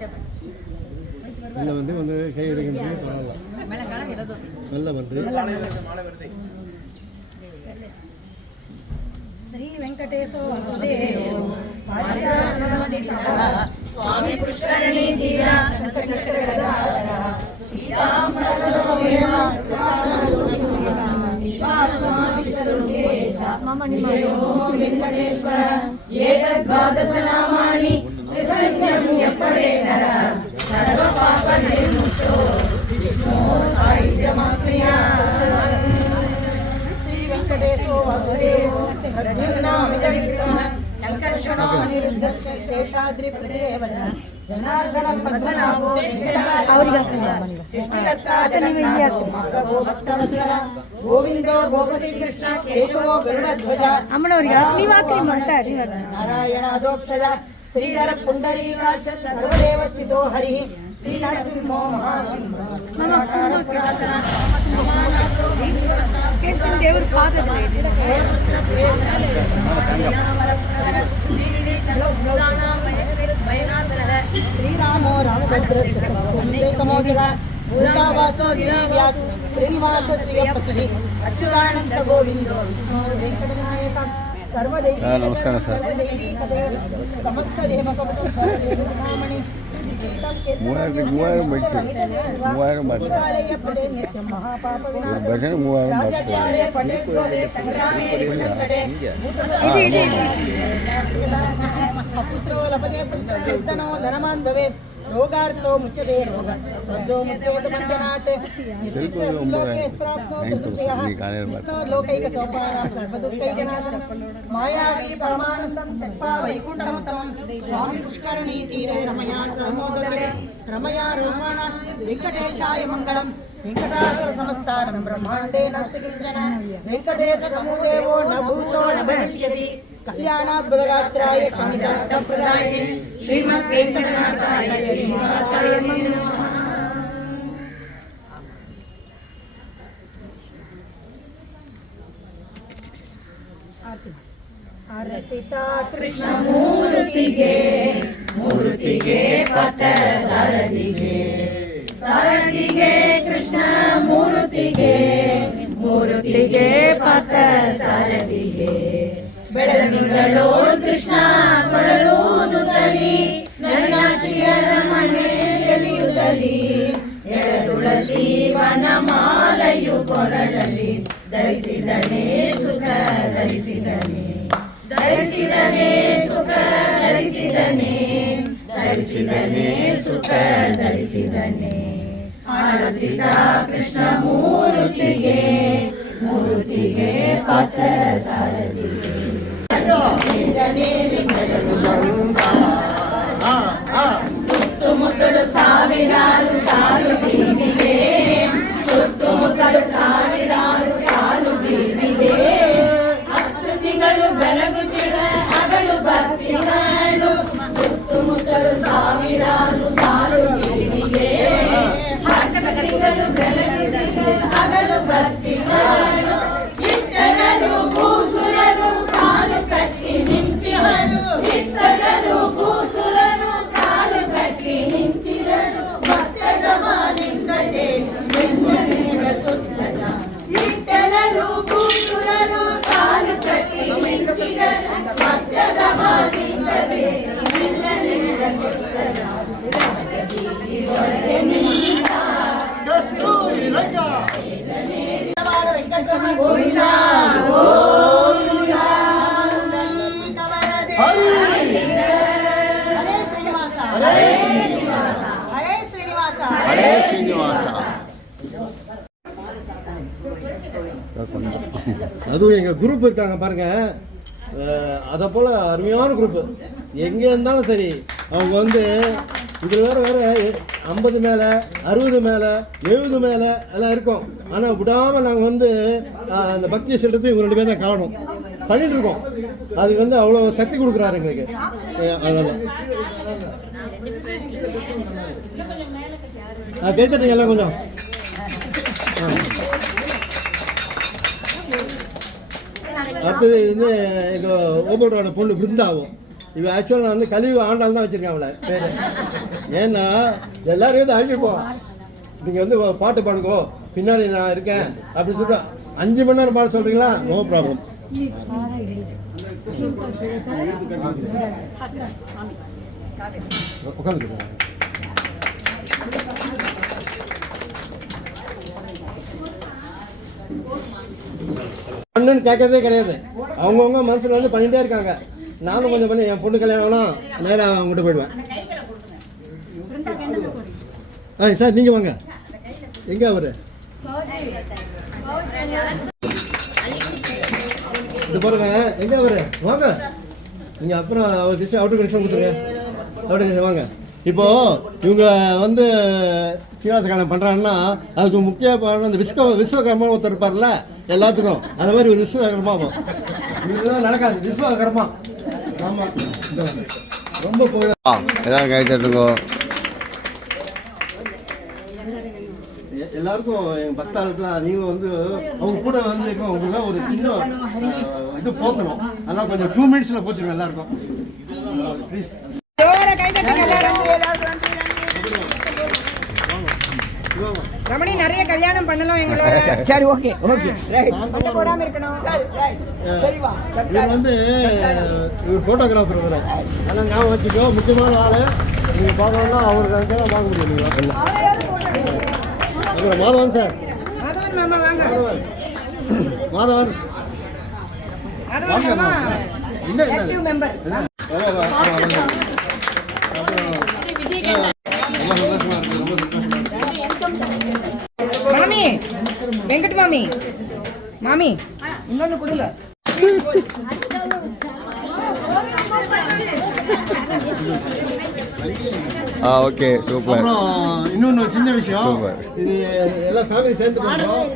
இதில் வந்து கை எடுக்கிறது பரவாயில்ல, நல்லா வந்து ಶ್ರೀ ವೆಂಕಟೇಶೋ ವಸುದೇವೋ ಸ್ವಾಮಿ ಪುಷ್ಕರಣಿ ತೀರ ವೆಂಕಟೇಶ್ವರ ಏತದ್ವಾದಶ ನಾಮಾನಿ ತ್ರಿಸಂಜ್ಞಂ ಯಪ್ಪಡೇನರ ಸರ್ವ ಪಾಪ ನಿರ್ಮುಕ್ತೋ ವಿಷ್ಣು ಸಾಹಿತ್ಯಮಾಪ್ನುಯ ವೆಂಕಟೇಶೋ ವಾಸುದೇವೋ ಪ್ರದ್ಯುಮ್ನಾಮಿತವಿಕ್ರಮ ಸಂಕರ್ಷಣೋ ಅನಿರುದ್ಧಸ್ಯ ಶೇಷಾದ್ರಿ ಪ್ರತಿರೇವಚ ಜನಾರ್ದನ ಪದ್ಮನಾಭೋ ಸೃಷ್ಟಿಕರ್ತಾ ಜಗನ್ನಾಥೋ ಮಾಧವೋ ಭಕ್ತವತ್ಸಲ ಗೋವಿಂದೋ ಗೋಪತಿ ಕೃಷ್ಣ ಕೇಶವೋ ಗರುಡಧ್ವಜ ನಾರಾಯಣಾದೋಕ್ಷಜ ಶ್ರೀಧರ ಪುಂಡರೀಕಾಕ್ಷ ಸರ್ವದೇವ ಸ್ಥಿತೋ ಹರಿ ಶ್ರೀ ನರಸಿಂಹೋ ಮಹಾಸಿಂಹ ಪುರಾತನ ದೇವರು ಶ್ರೀರಾಮೋ ರಾಮಭದ್ರಸ್ತಮೋಜಗ ಭೂತಾವಾಸೋ ಗಿರಿವ್ಯಾಸ ಶ್ರೀನಿವಾಸ ಶ್ರೀಯಪತಿ ಅಚ್ಯುತಾನಂದ ಗೋವಿಂದೋ ವಿಷ್ಣು ವೆಂಕಟನಾಯಕ ಸರ್ವದೇವಿ ಸಮಸ್ತ ದೇವಕಮಣಿ ಪುತ್ರೋ ಲಭತೆ ಪುತ್ರನೋ ಧನವಾನ್ ಭವೇತ್ ರೋಗಾರ್ಥೋ ಮುಚ್ಚತೆ ರೋಗ ಸದ್ದೋ ಮುಚ್ಚೇತ ಬಂಧನಾತ್ ಲೋಕೈಕ ಸೋಪಾನಾಂ ಸರ್ವದುಃಖೈಕನಾಶನ ಮಾಯಾವಿ ಪರಮಾನಂದಂ ತತ್ವಾ ವೈಕುಂಠಮುತ್ತಮಂ ಸ್ವಾಮಿ ಪುಷ್ಕರಣಿ ತೀರೆ ರಮಯಾ ಸರ್ವೋದತೆ ರಮಯಾ ರಮಣ ವೆಂಕಟೇಶಾಯ ಮಂಗಳಂ ವೆಂಕಟಾಚಲ ಸಮಸ್ತಾರಂ ಬ್ರಹ್ಮಾಂಡೇ ನಾಸ್ತಿ ಕಿಂಚನ ವೆಂಕಟೇಶ ಸಮುದೇವೋ ನ ಭೂತೋ ನ ಭವಿಷ್ಯತಿ ಕಲ್ಯಾಣಾದ್ಭುತಗಾತ್ರಾಯ ಕಾಮಿತಾರ್ಥಪ್ರದಾಯಿನೇ ಶ್ರೀಮದ್ ವೆಂಕಟನಾಥಾಯ ಶ್ರೀನಿವಾಸಾಯ ನಮಃ. ಆರತಿತಾ ಕೃಷ್ಣ ಮೂರ್ತಿಗೆ ಮೂರ್ತಿಗೆ ಪಥ ಸಾರಥಿಗೆ ಸಾರಥಿಗೆ ಕೃಷ್ಣ ಮೂರ್ತಿಗೆ ಮೂರ್ತಿಗೆ ಪಥ ಸಾರಥಿಗೆ ಬೆಳದಿಂಗಳೋ ಕೃಷ್ಣ ಕೊಳಲೂದುತ್ತಲಿ ನನ್ನಾಚಿಯರ ಮನೆ ಚೆಲಿಯುತ್ತಲಿ ಎಳ ತುಳಸಿ ವನ ಮಾಲೆಯು ಕೊರಳಲ್ಲಿ ಧರಿಸಿದನೇ ಸುಖ ಧರಿಸಿದನೇ ಧರಿಸಿದನೇ ಸುಖ ಧರಿಸಿದನೇ ಧರಿಸಿದನೇ ಸುಖ ಧರಿಸಿದನೇ ಆರತಿತ ಕೃಷ್ಣ ಮೂರ್ತಿಗೆ ಮೂರ್ತಿಗೆ ಪಾತ್ರ ಸಾರಥಿಗೆ ಸುತ್ತಮುತ್ತಲು ಸಾವಿರಾರು ಸಾಲು ದೀವಿಗೆ ಸುತ್ತಮುತ್ತಲು ಸಾವಿರಾರು ಸಾಲು ದೀವಿಗೆ 10 ತಿಂಗಳು ಬೆಳಗುತ್ತಿರ ಹಗಲು ಭಕ್ತಿಗಳು ಸುತ್ತಮುತ್ತಲು ಸಾವಿರಾರು ಸಾಲು ದೀವಿಗೆ 10 ತಿಂಗಳು ಬೆಳಗುತ್ತಿರ ಹಗಲು ಭಕ್ತಿಗಳು ಇಷ್ಟರರು ಭೂಸುರರು ಸಾಲು ಕಟ್ಟಿ ನಿಂತಿವರು ಇಷ್ಟರರು ಭೂಸುರರು ಸಾಲು ಕಟ್ಟಿ ನಿಂತಿರರು ಭಕ್ತದ ಮಾಲಿಂದ ಸೇರಿದ ಸುತ್ತದ ಇಷ್ಟರರು ಭೂಸುರರು ಸಾಲು ಕಟ್ಟಿ ನಿಂತಿರರು ಭಕ್ತದ ಮಾಲಿಂದ ಸೇರಿದ ಸುತ್ತದ ಒಳಗೆ ನಿಂತ ಕಸ್ತೂರಿ ರಂಗ ಗೋವಿಂದ ಗೋವಿಂದ ಹರೇ ಶ್ರೀನಿವಾಸ ಹರೇ ಶ್ರೀನಿವಾಸ ಹರೇ ಶ್ರೀನಿವಾಸ ಹರೇ ಶ್ರೀನಿವಾಸ. அதுவும் எங்கள் குரூப் இருக்காங்க பாருங்க, அதை போல் அருமையான குரூப்பு. எங்கே இருந்தாலும் சரி அவங்க வந்து இதில் வேறு 50 மேலே 60 மேலே 70 மேலே எல்லாம் இருக்கும். ஆனால் விடாமல் நாங்கள் வந்து அந்த பக்தியை செலுத்தி இவங்க 2 பேர் தான் காணும் பண்ணிட்டு இருக்கோம். அதுக்கு வந்து அவ்வளோ சக்தி கொடுக்குறாரு எங்களுக்கு. அதனால் கேட்டுட்டீங்க எல்லாம் கொஞ்சம். அடுத்தது வந்து எங்கள் ஓபோட்டோட பொண்ணு பிருந்தாவும். இவன் ஆக்சுவலாக நான் வந்து கழிவு ஆண்டால் தான் வச்சுருக்கேன் அவளை பேர். ஏன்னா எல்லாரையும் வந்து அழைச்சிட்டு போகலாம். நீங்கள் வந்து பாட்டு பாடுங்கோ, பின்னாடி நான் இருக்கேன் அப்படின்னு சொல்லிட்டு 5 மணி நேரம் பாட சொல்கிறீங்களா? No problem. உட்காந்து பண்ணுன்னு கேட்கறதே கிடையாது. அவங்கவுங்க மனசில் வந்து பண்ணிகிட்டே இருக்காங்க. நானும் கொஞ்சம் பண்ணி என் பொண்ணு கல்யாணம்லாம் நேராக அவங்ககிட்ட போயிடுவேன். சார் நீங்கள் வாங்க. எங்கே அவர்? இது பாருங்க, எங்கே அவர்? வாங்க. நீங்கள் அப்புறம் அவர் டிஷ் அவுட்டர் கனெக்ஷன் கொடுத்துருங்க. அவுட்டர் கனெக்ஷன் வாங்க. இப்போது இவங்க வந்து சீனிவாச கல்யாணம் பண்ணுறாங்கன்னா அதுக்கு முக்கிய அந்த விஸ்வகர்மா ஒருத்தர் இருப்பார்ல எல்லாத்துக்கும், அந்த மாதிரி ஒரு விஸ்வகர்மாவும் இதெல்லாம் நடக்காது. விஸ்வகர்மா ஆமாம், ரொம்ப எல்லாரும் கை தட்டுங்க. எல்லாருக்கும் எங்கள் பக்தாளுக்குலாம் நீங்களும் வந்து அவங்க கூட வந்து உங்களுக்கு ஒரு சின்ன இது போத்தணும். அதெல்லாம் கொஞ்சம் 2 மினிட்ஸில் போத்திடுவோம் எல்லாருக்கும். ப்ளீஸ் ரமணி நிறைய கல்யாணம் பண்ணலாம் எங்களோட. சரி, ஓகே ஓகே ரைட். பண்ண போடாம இருக்கணும். இவர் வந்து இவர் ஃபோட்டோகிராஃபர் வர, அதெல்லாம் ஞாபகம் வச்சுக்கோ. முக்கியமான ஆள் நீங்கள் பார்க்கணுன்னா அவர் நினச்சா பார்க்க முடியும். நீங்களா மாதவன் சார். மாதவன் மாமா வாங்க. மாதவன் மாதவன் மாமா இல்லை ஆக்டிவ் மெம்பர். மாமி வெங்கட் மாமி, மாமி இன்னொன்னு கொடுங்க. Okay super. அப்புறம் இன்னொன்று சின்ன விஷயம், சூப்பர். இது எல்லா ஃபேமிலி சேர்ந்து பண்ணுறோம்.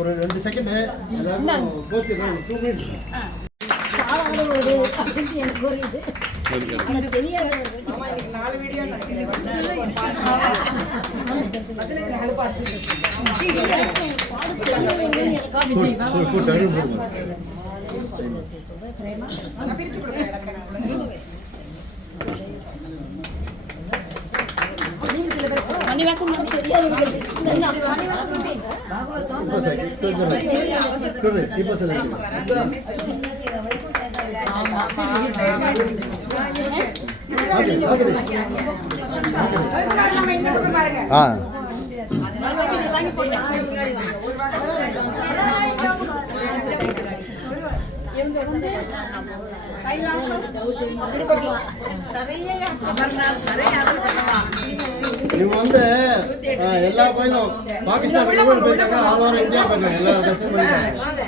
ஒரு 2 செகண்ட் எல்லாரும் போத்திடுறோம். 2 மினிட்ஸ். இவங்க வந்து எல்லா கோயிலும் பாகிஸ்தான் போயிருக்காங்க, ஆல் ஓவர் இந்தியா போயிருக்காங்க, எல்லா தரிசனம் பண்ணிருக்காங்க.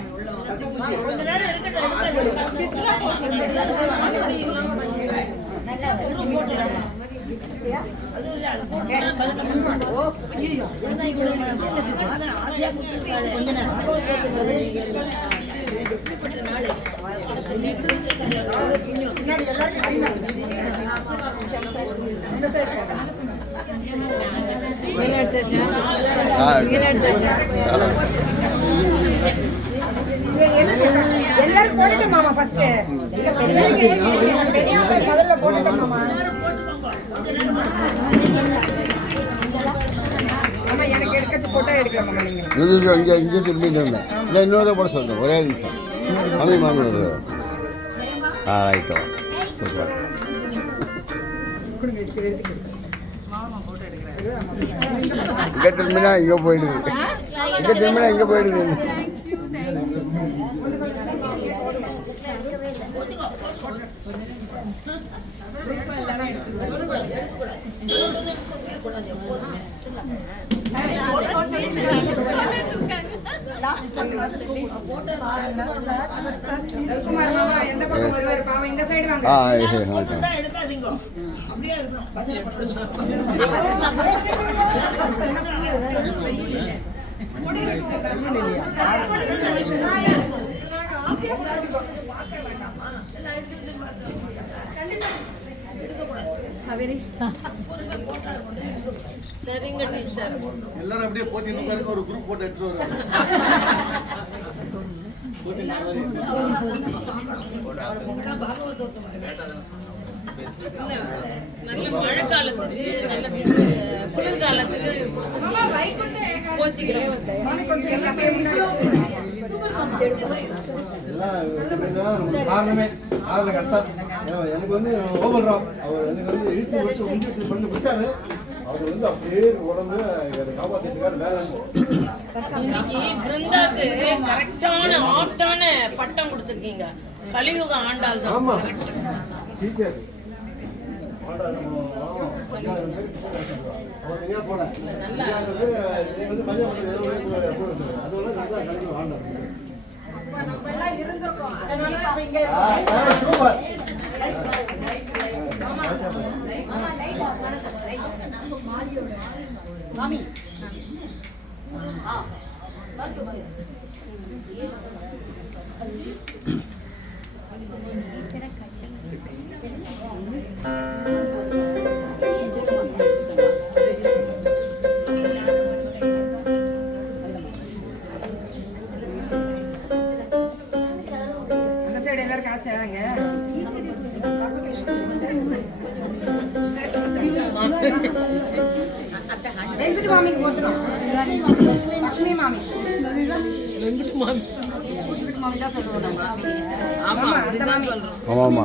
எல்லாரும் போட்டுட்டோம் மாமா. ஃபர்ஸ்ட் முதல்ல போட்டுட்டோம் மாமா. ஆமா, எனக்கு எடுக்கச்சு போட்டோ எடுக்கலாம் மாமா. நீங்க இங்கே திரும்பிட்டு இல்லை, இன்னொரு போட சொல்கிறேன். ஒரே நிமிஷம். மாமி மாமி ரைட்டோ சூப்பர். இங்கே திரும்பினா இங்கே போயிடுது, இங்கே திரும்பினா இங்கே போயிடுது. இந்த சைடு வாங்க. சரிங்க டீச்சர். எல்லாரும் அப்படியே போத்தி உட்காருங்க, ஒரு குரூப் போட்டு எடுத்துட்டு வருவாங்க. நல்ல மழை காலத்துக்கு நல்ல குளிர்காலத்துக்கு போத்திக்கிறேன். காரணமே ஆறுல கரெக்டா எனக்கு வந்து ஓவல்றாம் அவர் எனக்கு வந்து இழுத்து வச்சு உண்டிட்டு பண்ணி விட்டாரு. அவர் வந்து அப்படியே உடம்பு காப்பாத்திட்டு வேலை. இன்னைக்கு பிருந்தாக்கு கரெக்டான ஆப்டான பட்டம் கொடுத்துருக்கீங்க. கலியுக ஆண்டாள் தான். ஆமா டீச்சர் போல வந்து மஞ்சள் அதெல்லாம் நல்லா கலியுக ஆண்டாள். சூப்பர் மாமி அந்த சைடு எல்லாரும் காய்ச்சாங்க. வெங்கட் மாமிக்கு போட்டுரும். லட்சுமி மாமி வெங்கட் மாமி வெங்கட் மாமி தான் சொல்லுவோம் நாங்க. ஆமா அந்த அப்படிதான் மாமி சொல்றோம். ஆமாம்மா.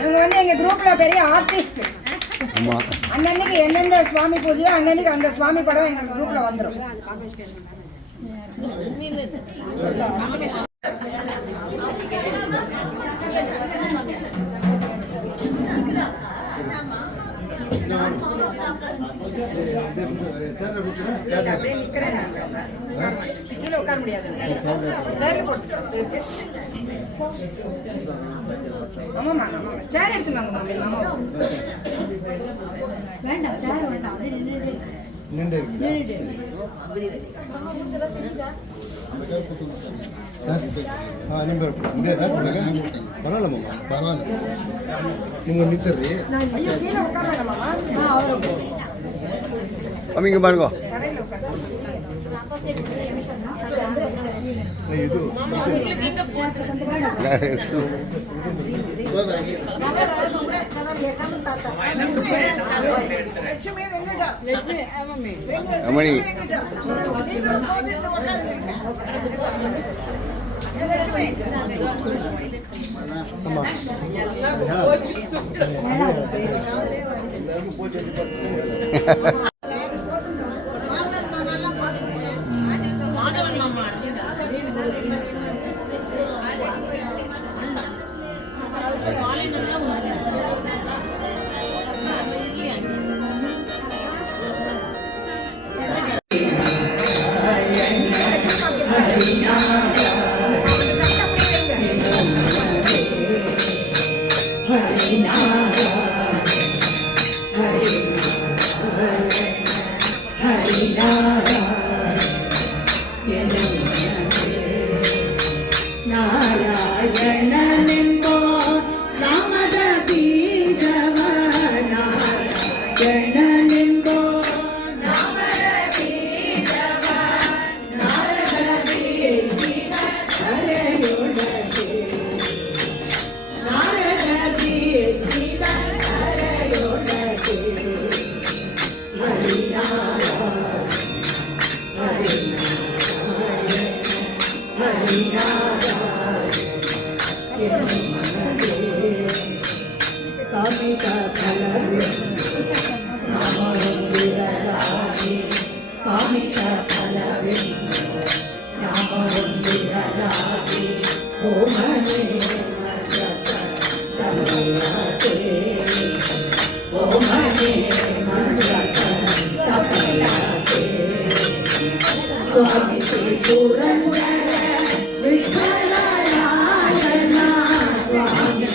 இவங்க வந்து எங்க குரூப்ல பெரிய ஆர்டிஸ்ட். ஆமா. அன்னன்னைக்கு எந்தெந்த சுவாமி பூஜையோ அன்னன்னைக்கு அந்த சுவாமி படம் எங்க குரூப்ல வந்துடும். அப்படியே நிக்கிறேன் நான். கீழே உட்கார முடியாது. சேர்ல போட்டு. ஆமாம்மா ஆமாம். சேர் எடுத்துனாங்க மாமி. மாமா வேண்டாம் சேர் வேண்டாம் நின்று பரவாயில்லம்மா பரவாயில்ல நீங்கள் நிற்கிறீ. ஐயோ கீழே உட்கார வேண்டாமா? அம்மிங்க பாருங்க. கரையில் உட்கார. இது உங்களுக்கு எங்க போறது? அம்மணி மாதவன் மாமா ನಾರಾಯಣನೆಂಬೋ ನಾಮದ ಬೀಜವ ನಾರಾಯಣನೆಂಬೋ ನಾಮದ ಬೀಜವ ನಾರದ ಬೀಜಿನ ಹರೆಯೊಳಗೆ ನಾರದ ಬೀಜಿನ ಹರೆಯೊಳಗೆ ಕಾಮಿಕ ಫಲವೇ ನಾಮವೊಂದಿರಲಾಗಿ ಕಾಮಿಕ ಫಲವೇ ನಾಮವೊಂದಿರಲಾಗಿ ಓಮನೆ ತಪಲತೆ ಓಮನೆ ತಪಲತೆ ಸ್ವಾಮಿ ಪುರಂದರ ವಿಠಲರಾಯಣ ಸ್ವಾಮಿ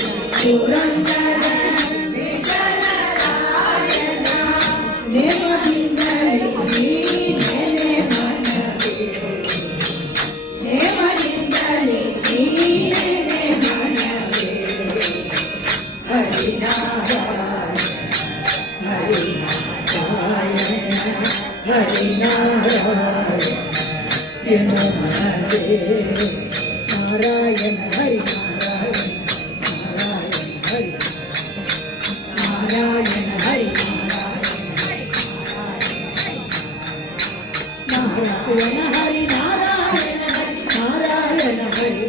ನಾರಾಯಣ ಹರಿ ನಾರಾಯಣ ಹರಿ ನಾರಾಯಣ ಹರಿ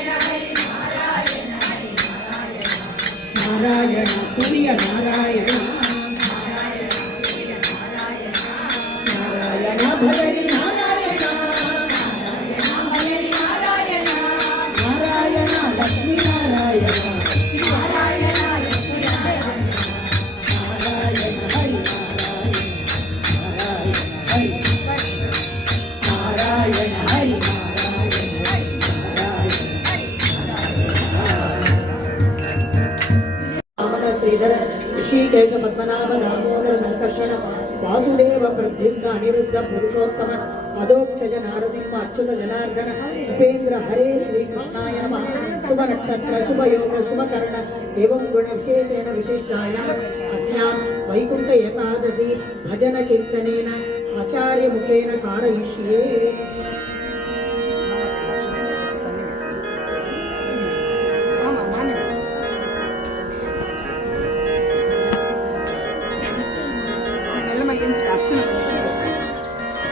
ನಾರಾಯಣ ಹರಿ ನಾರಾಯಣ ಸೂರ್ಯ ನಾರಾಯಣ ನಾರಾಯಣ ಭಗರಿ ನಾರಾಯಣ ನಾರಾಯಣ ಲಕ್ಷ್ಮೀ ನಾರಾಯಣ ನಾರಾಯಣ ಹರಿ ನಾರಾಯಣ ಹರಿ ಶ್ರೀಧರ ಋಷಿಕೇಶ ಪದ್ಮನಾಭ ದಾಮೋದರ ಸಂಕರ್ಷಣ ವಾಸುದೇವ ಪ್ರದ್ಯುಮ್ನ ಅನಿರುದ್ಧ ಪುರುಷೋತ್ತಮ ಅಧೋಕ್ಷಜ ನಾರಸಿಂಹ ಅಚ್ಯುತ ಜನಾರ್ದನ ಉಪೇಂದ್ರ ಹರೇ ಶ್ರೀಕೃಷ್ಣಾಯ ನಮಃ ಶುಭ ನಕ್ಷತ್ರ ಶುಭ ಯೋಗ ಶುಭ ಕರ್ಣ ಏವಂ ಗುಣ ವಿಶೇಷೇಣ ವಿಶಿಷ್ಟಾಯ ಅಸ್ಯಾಂ ವೈಕುಂಠ ಏಕಾದಶಿ ಭಜನ ಕೀರ್ತನೇನ ಆಚಾರ್ಯ ಮುಖೇನ कारयिष्ये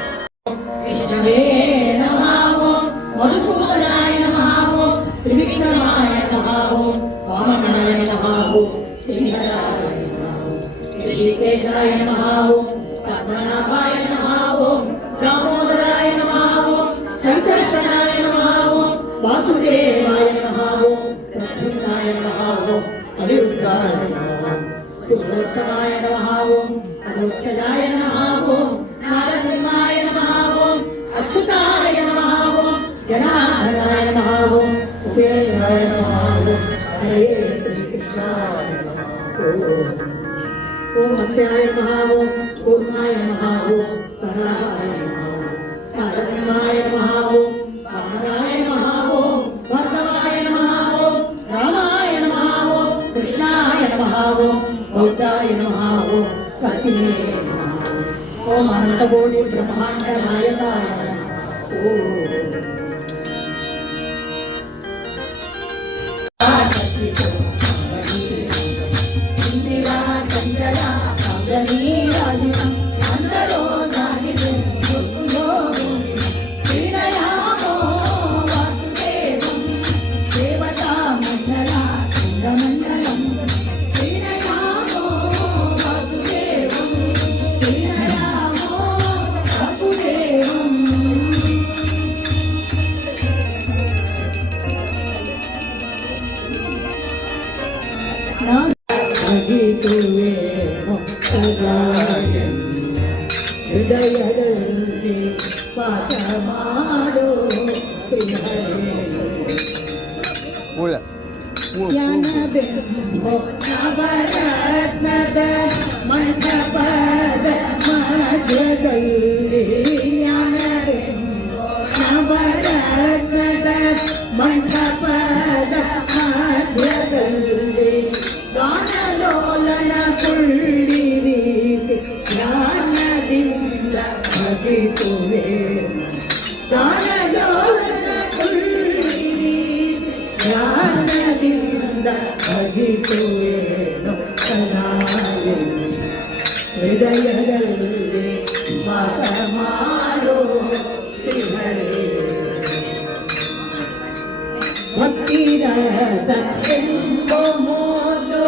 विष्णवे नमः मधुसूदनाय नमः त्रिविक्रमाय नमः वामनाय नमः श्रीधराय नमः ऋषिकेशाय नमः पद्मनाभाय नमः दामोदराय नमः संकर्षणाय नमः वासुदेवाय नमः प्रद्युम्नाय नमः अनिरुद्धाय नमः पुरुषोत्तमाय नमः अधोक्षजाय नमः नारसिंहाय नमः अच्युताय नमः जनार्दनाय नमः उपेन्द्राय नमः हरे श्रीकृष्णाय नमः ओम मत्स्याय नमः कूर्माय नमः वराहाय नमः नारसिंहाय नमः वामनाय नमः भार्गवाय नमः रामाय नमः कृष्णाय नमः बौद्धाय नमः कल्पिने नमः ओम अनंतकोटि ब्रह्मांड नायकाय नमः इंदिरा चंद्रा अंगनी राजितं अंदरो जागिरे योगो क्रीडयामो वासुदेवं देवता मंडला इंद्रमंडलं क्रीडयामो वासुदेवं क्रीडयामो वासुदेवं ಹೃದಯದಲ್ಲಿ ಪಾಠ ಮಾಡೋ ಮೂಲ ನವರತ್ನದ ಮಂಟಪದ ಮಧ್ಯದಲ್ಲಿ ನವರತ್ನದ ಮಂಟಪದ ಮಧ್ಯದಲ್ಲಿ ಗಾನಲೋಲನ ಕುಳ್ಳಿರಿಸಿ ಜ್ಞಾನದಿಂದ ಭಜಿಸುವೆ ಗಾನಲೋಲನ ಕುಳ್ಳಿರಿಸಿ ಜ್ಞಾನದಿಂದ ಭಜಿಸುವೆನು ಸದಾಯೇ ಹೃದಯದಲ್ಲಿ ವಾಸ ಮಾಡೋ ಶ್ರೀಹರೇ ಭಕ್ತಿ ರಸ ಎಂಬೋ ಮೋದು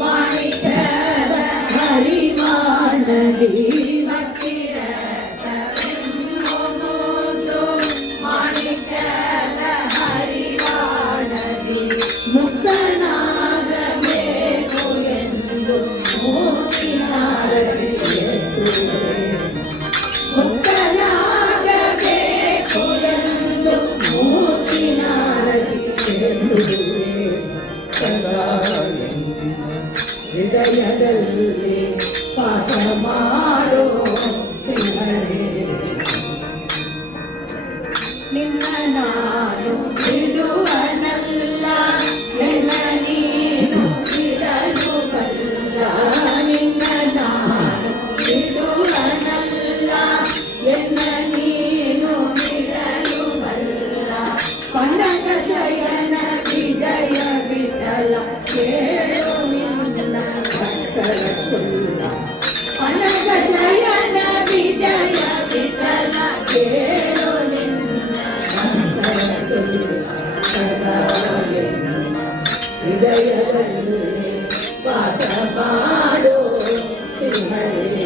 ಮಾಣಿಕ್ಯದ ಹರಿಮಾನದಿ ಭಕ್ತಿ ರಸ ಎಂಬೋ ಮೋದು ಮಾಣಿಕ್ಯದ ಹರಿಮಾನದಿ ಮುಕ್ತನಾಗಬೇಕು ಎಂದು ಮೂರ್ತಿನಾಗಬೇಕು ಮುಕ್ತನಾಗಬೇಕು ಎಂದು ಮೂರ್ತಿನಾಗಬೇಕು ಹೃದಯದಲ್ಲಿ ವಾಸ ಮಾಡೋ ಶ್ರೀಹರೇ.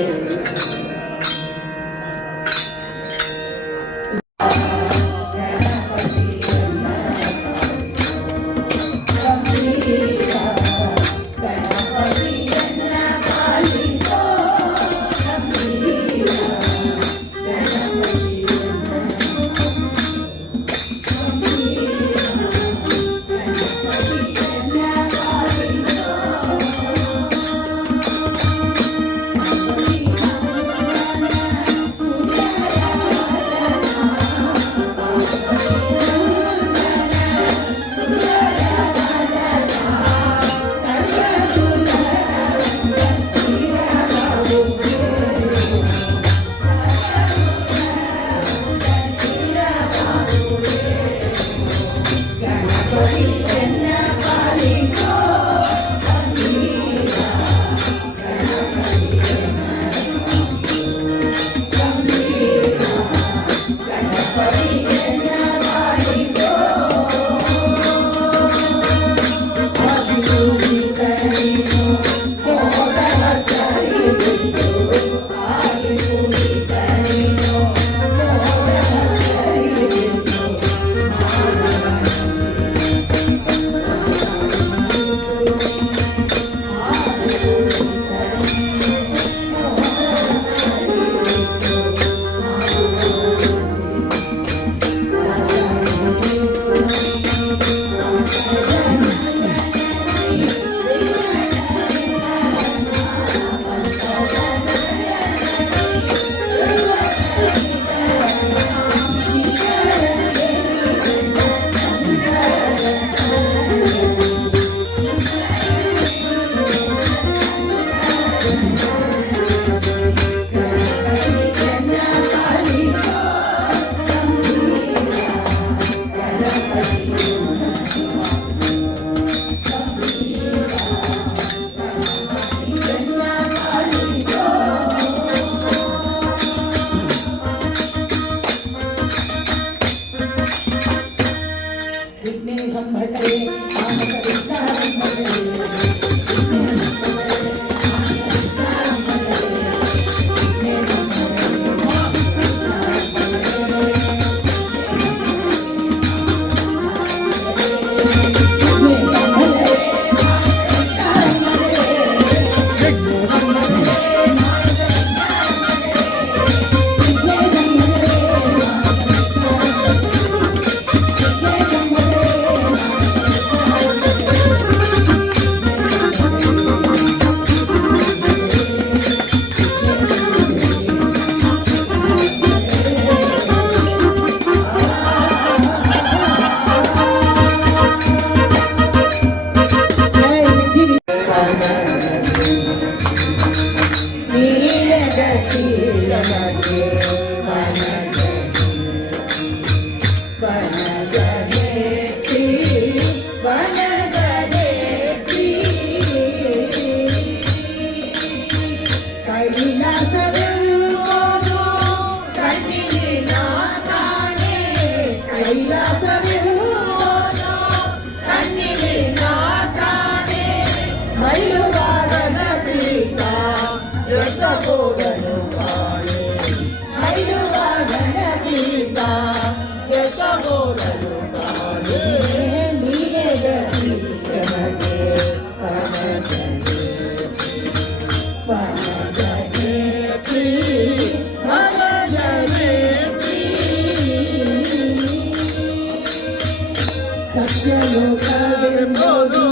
ಸತ್ಯಲೋಕವೆಂಬುದು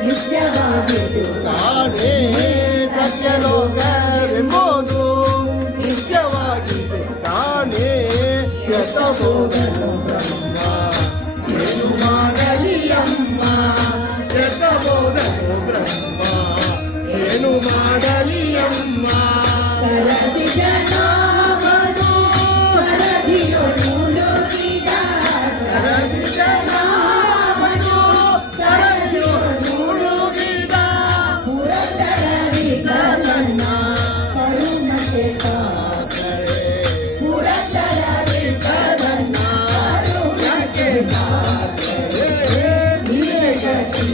ನಿತ್ಯವಾಗಿದ್ದು ತಾನೇ ಸತ್ಯಲೋಕವೆಂಬುದು ನಿತ್ಯವಾಗಿದ್ದು ತಾನೇ ಎಸಬೋದನು ಬ್ರಹ್ಮ ಏನು ಮಾಡಲಿ ಅಮ್ಮ ಎಸಬೋದನು ಬ್ರಹ್ಮ ಏನು ಮಾಡಲಿ ಅಮ್ಮ ಸರದಿ ಜನಾವನು ಸರದಿಯೊಳು ಮುಳುಗಿದ ಸರದಿ ಜನಾವನು ಸರದಿಯೊಳು ಮುಳುಗಿದ ಪುರಂದರ ವಿಠಲನ ಕರುಣಕ್ಕೆ ಕಾದರೆ ಪುರಂದರ ವಿಠಲನ ಕರುಣಕ್ಕೆ ಕಾದರೆ ನೀನೇ ಗತಿ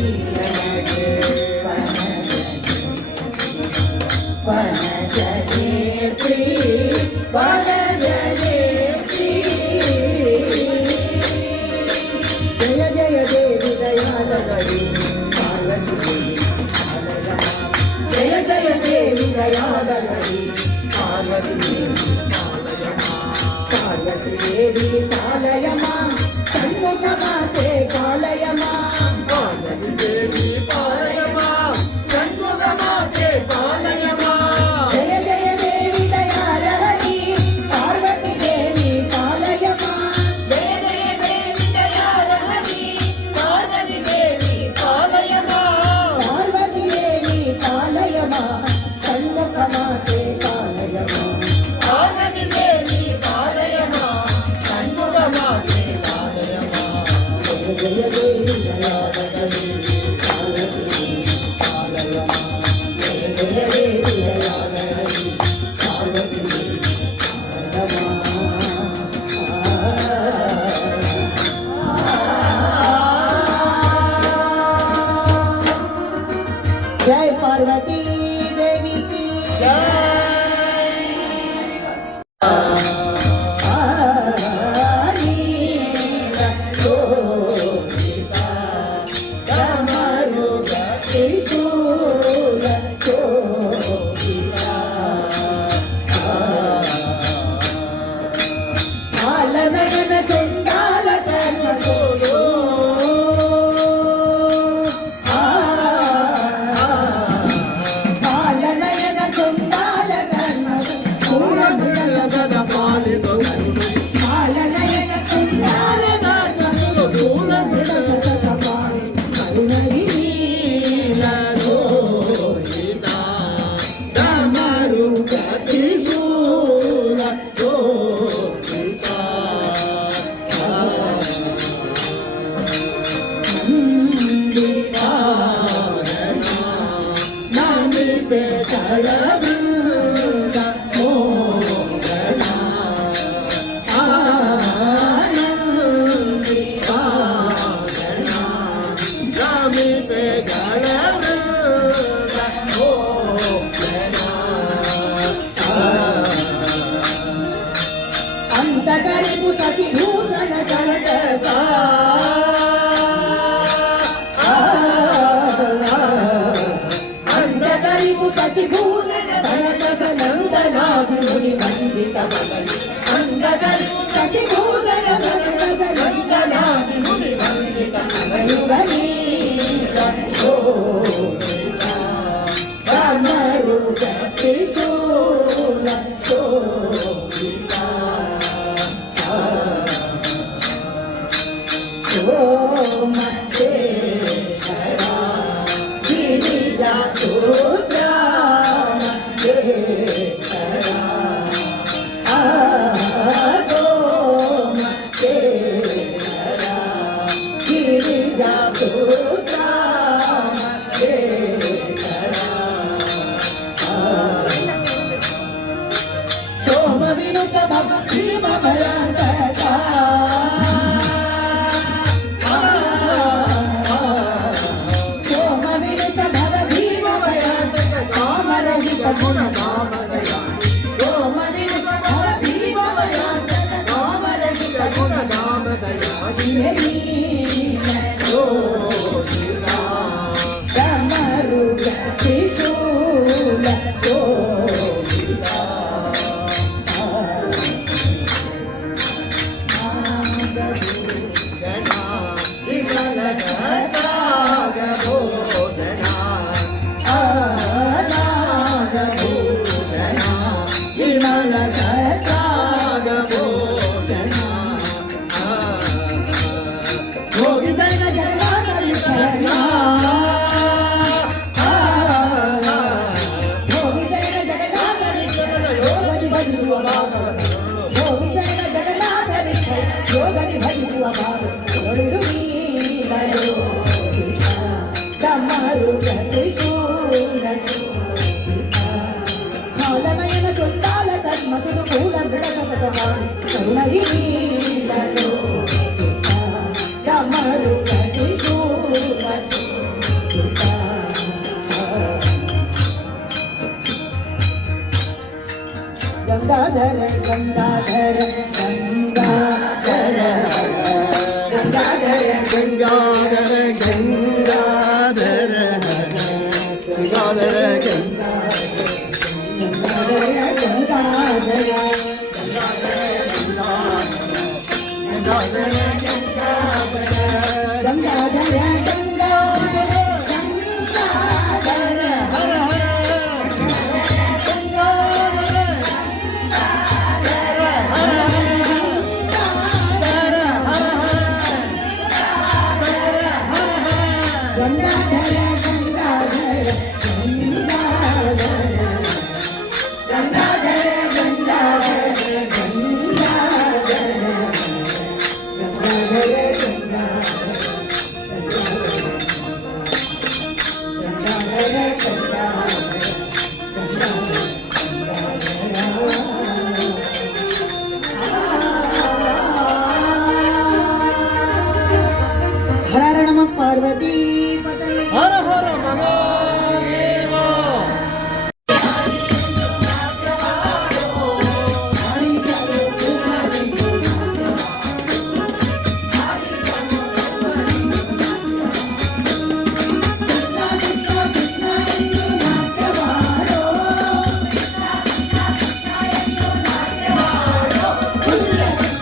ದಯಾಲಗರಿ ಪಾರ್ವತಿ ದೇವಿ ಜಯ ಜಯ ದೇವಿ ದಯಾಲಗರಿ ಪಾರ್ವತಿ ದೇವಿ ಪಾರ್ವತಿ ದೇವಿ ಪಾಲಯಮ ಷಣ್ಮುಖ ಮಾತೆ ಪಾಲಯಮ ಪಾರ್ವತಿ ದೇವಿ ಪಾಲಯಮ ಷಣ್ಮುಖ ಮಾತೆ ಪಾಲಯಮ ಜಯ ಜಯ ದೇವಿ ದಯಾಲಹರಿ ಪಾರ್ವತಿ ದೇವಿ ಪಾಲಯಮ ಜಯ ಜಯ ದೇವಿ ದಯಾಲಹರಿ ಪಾರ್ವತಿ ದೇವಿ ಪಾಲಯಮ ಪಾರ್ವತಿ ದೇವಿ ಪಾಲಯಮ ಷಣ್ಮುಖ ಮಾತೆ ಪಾಲಯಮ ಪಾರ್ವತಿ ದೇವಿ ಪಾಲಯಮ ಷಣ್ಮುಖ ಮಾತೆ ಪಾಲಯಮ ಜಯ ಜಯ ದೇವಿ ದಯಾಲಹರಿ ಪಾರ್ವತಿ ದೇವಿ ಪಾಲಯಮ ಜಯ ಜಯ ದೇವಿ ದಯಾಲಹರಿ ಪಾರ್ವತಿ ದೇವಿ पालयम जय पार्वती देवी की ಆಲನಯನ ಚಂಡಾಲ ಕರ್ಮ ಆಲನಯನ ಚಂಡಾಲ ಕರ್ಮ ಪೂರ್ಣಗದ ಪಾಲಿದು ಆಲನಯನ ಚಂಡಾಲ ಡಮರು ತ್ರಿಶೂಲ ಶೋಭಿತ ನಮಿತೆ ಕರವೃಂದ ಮೋಹನ ಆನಂದಿತಾನನ ನಮಿತೆ ಕರವೃಂದ ಮೋಹನ ಅಂತಕರಿಪು ಸತಿಭೂಷಣ ಕನಕ ಅಂತಕರಿಪು ಸತಿಭೂಷಣ ಕನಕ ನಂದನಾಭಿ ಮುನಿ ವಂದಿತ ಬದಲಿ ಅಂತಕರಿಪು ಸತಿಭೂಷಣ ಕನಕ ನಂದನಾಭಿ ಮುನಿ ವಂದಿತ ಬದಲಿ ರಾಮರೂಪ ತ್ರಿಶೂಲ ಶೋಭಿತ ಸೋಮಶೇಖರ ಗಿರಿಜ ಸೂತ್ರ ಶೇಖರ ಸೋಮಶೇಖರ ಗಿರಿಜ ಸೂತ್ರ ಶೇಖರ ಸೋಮ ವಿನುತ ಭಕ್ತಿ ಮಮರಂಗಕ ಸೋಮ ವಿನುತ ಭಕ್ತಿ ಮಮರಂಗಕ ಕಾಮರಹಿತ ಗುಣ ಕಾಮದಯ ಸೋಮ ವಿನುತ ಭಕ್ತಿ ಮಮರಂಗಕ ಕಾಮರಹಿತ ಗುಣ ಕಾಮದಯ ಶೋಭಿತ ಡಮರುಗ ತ್ರಿಶೂಲ ಶೋಭಿತ ಯೋಗನಿ ಭಜಿಸುವ ಭಾವ ಡಮರು ಮಾಲನಯನ ಚೊಂಡಾಲ ಕರ್ಮ ಸುದು ಮೂಲ ಬಿಡಕ ಕರುಣಗಿ ಡಮರು ಹರ ಹರ ನಮ ಪಾರ್ವತಿ ಪತಯೇ. ಹರ ಹರ ಮಹಾದೇವ. ಕೃಷ್ಣ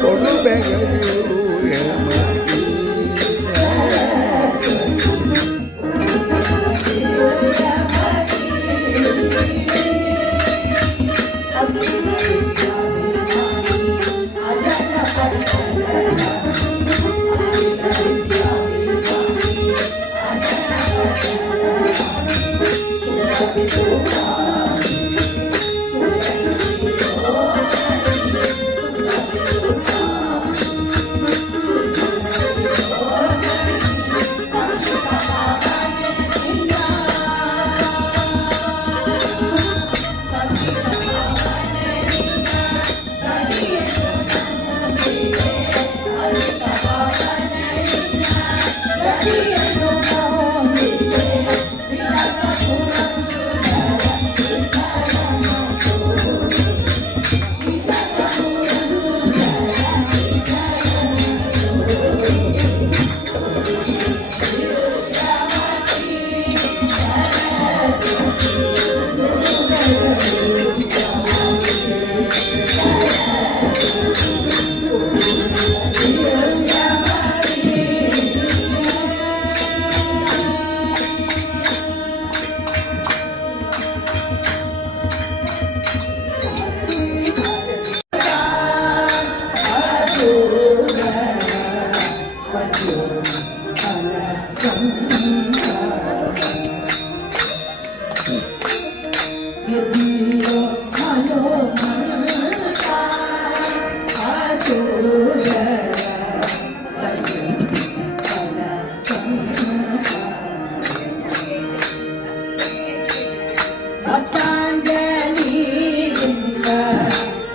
ಕೊಡು ಬೆಂಗಳೂರು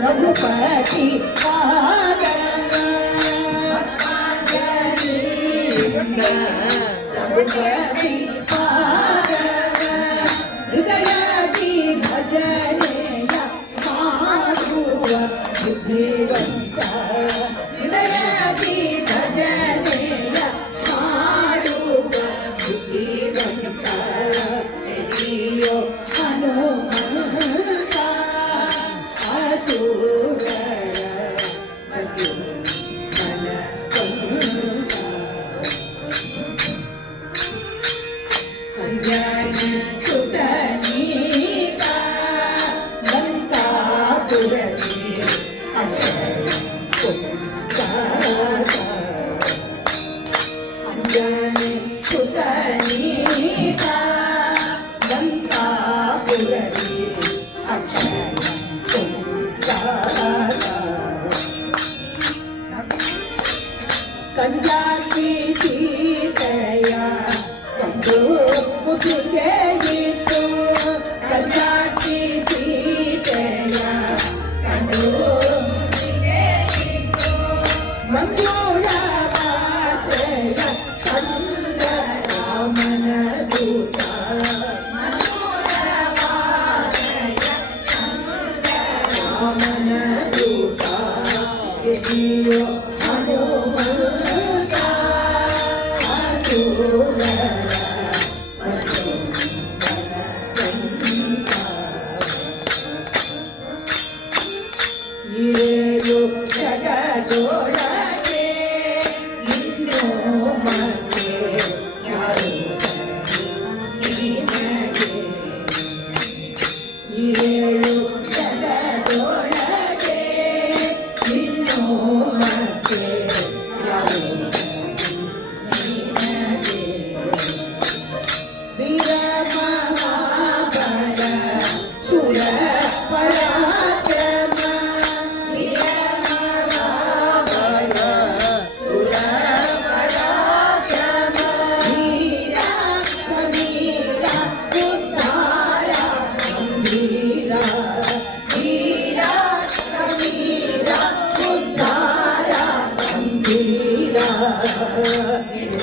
रघुपति रघुपति हृदयति भजनेय माधुव बुद्धिवंत हृदयति भजनेय माधुव बुद्धिवंत प्रियो हनुमंत असुर कंजाती सीतया कंदो मुझे गीतो कंजाती सीतया कंदो मुझे गीतो मंगोला बातया कंद रामन दूता मंगोला बातया कंद रामन दूता दियो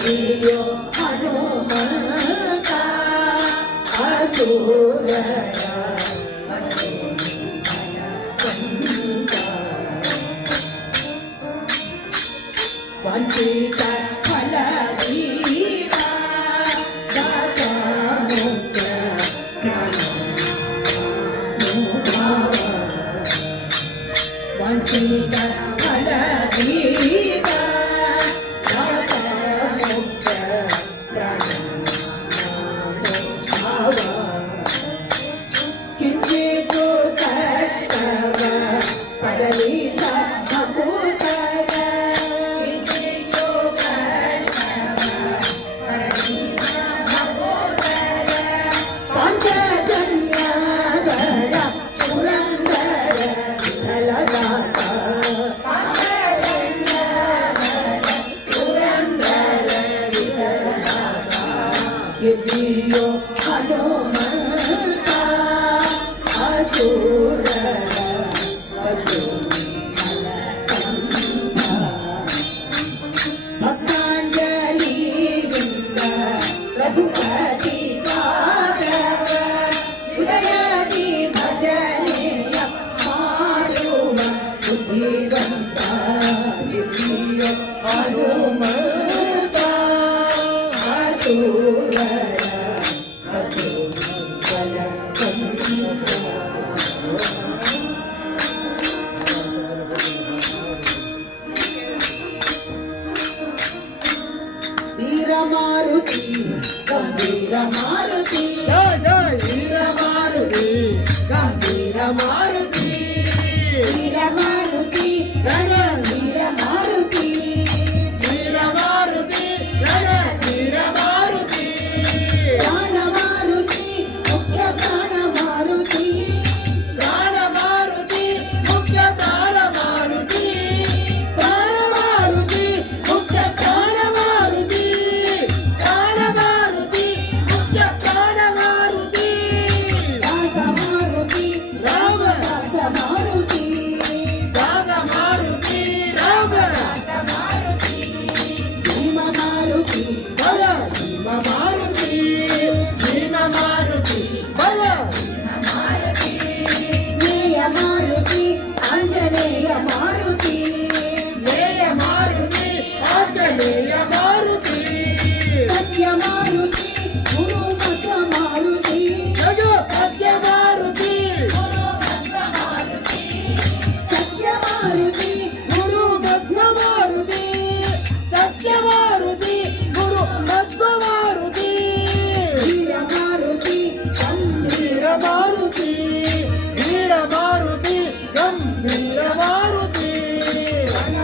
ಗಿರಿಯೋ ಹನುಮಂತ ಅಸುರರ ವಂಚಿತ ಫಲವೀರ ದಾತಾನುಗ್ರ ವಂಚಿತ ಫಲವೀರ ದಾತಾನುಗ್ರ ಕಿಂಚಿತ್ತು ಕಷ್ಟವ ಪಡಲಿ ಗಿರಿಯೋ ಹನುಮಂತ ಅಸುರರ ಭಕ್ತಾಂಜಲಿಯಿಂದ ರಘುಪತಿ ಪಾದವ ಉದಯದಿ ಭಜನೆಯ ಮಾಡುವ ಬುದ್ಧಿವಂತ ಗಿರಿಯೋ ಹನುಮಂತ ಅಸುರರ ವೀರಮಾರುತಿ ಗಂಭೀರ ಮಾರುತಿ ಜಯ ಜಯ ವೀರ ಮಾರುತಿ ಗಂಭೀರ ಮಾರುತಿ ವೀರ ಮಾರುತಿ ಗಣ ವೀರ ಮಾರುತಿ ವೀರ ಮಾರುತಿ ಗಣ ವೀರ ಮಾರುತಿ ಪ್ರಾಣ ಮಾರುತಿ ಮುಖ್ಯ ಪ್ರಾಣ ಮಾರುತಿ ಪ್ರಾಣ ಮಾರುತಿ ಮುಖ್ಯ ಪ್ರಾಣ ಮಾರುತಿ ಪ್ರಾಣ ಮಾರುತಿ ಮುಖ್ಯ ಪ್ರಾಣ ಮಾರುತಿ ಪ್ರಾಣ ಮಾರುತಿ ಮುಖ್ಯ ಪ್ರಾಣ ಮಾರುತಿ ದಾಸ ಮಾರುತಿ ರಾಮ ದಾಸ ಮಾರುತಿ ದಾಸ ಮಾರುತಿ ರಾಮ ಭೀಮ ಮಾರುತಿ ಬಲ ಭೀಮ ಮಾರುತಿ ಭೀಮ ಮಾರುತಿ ಬಲ ನೇಯ ಮಾರುತಿ ಆಂಜನೇಯ ಮಾರುತಿ ನೇಯ ಮಾರುತಿ ಆಂಜನೇಯ ಮಾರುತಿ ಸತ್ಯ ಮಾರುತಿ ಗುರು ಮತ ಮಾರುತಿ ಜಗ ಸತ್ಯ ಮಾರುತಿ ಸತ್ಯ ಮಾರುತಿ ಗುರು ಮಧ್ವ ಮಾರುತಿ ಸತ್ಯ ಮಾರುತಿ ಗುರು ಮಧ್ವ ಮಾರುತಿ ವೀರ ಮಾರುತಿ ವೀರ ಮಾರುತಿ ವೀರ ಮಾರುತಿ ಗಂಭೀರ ಮಾರುತಿ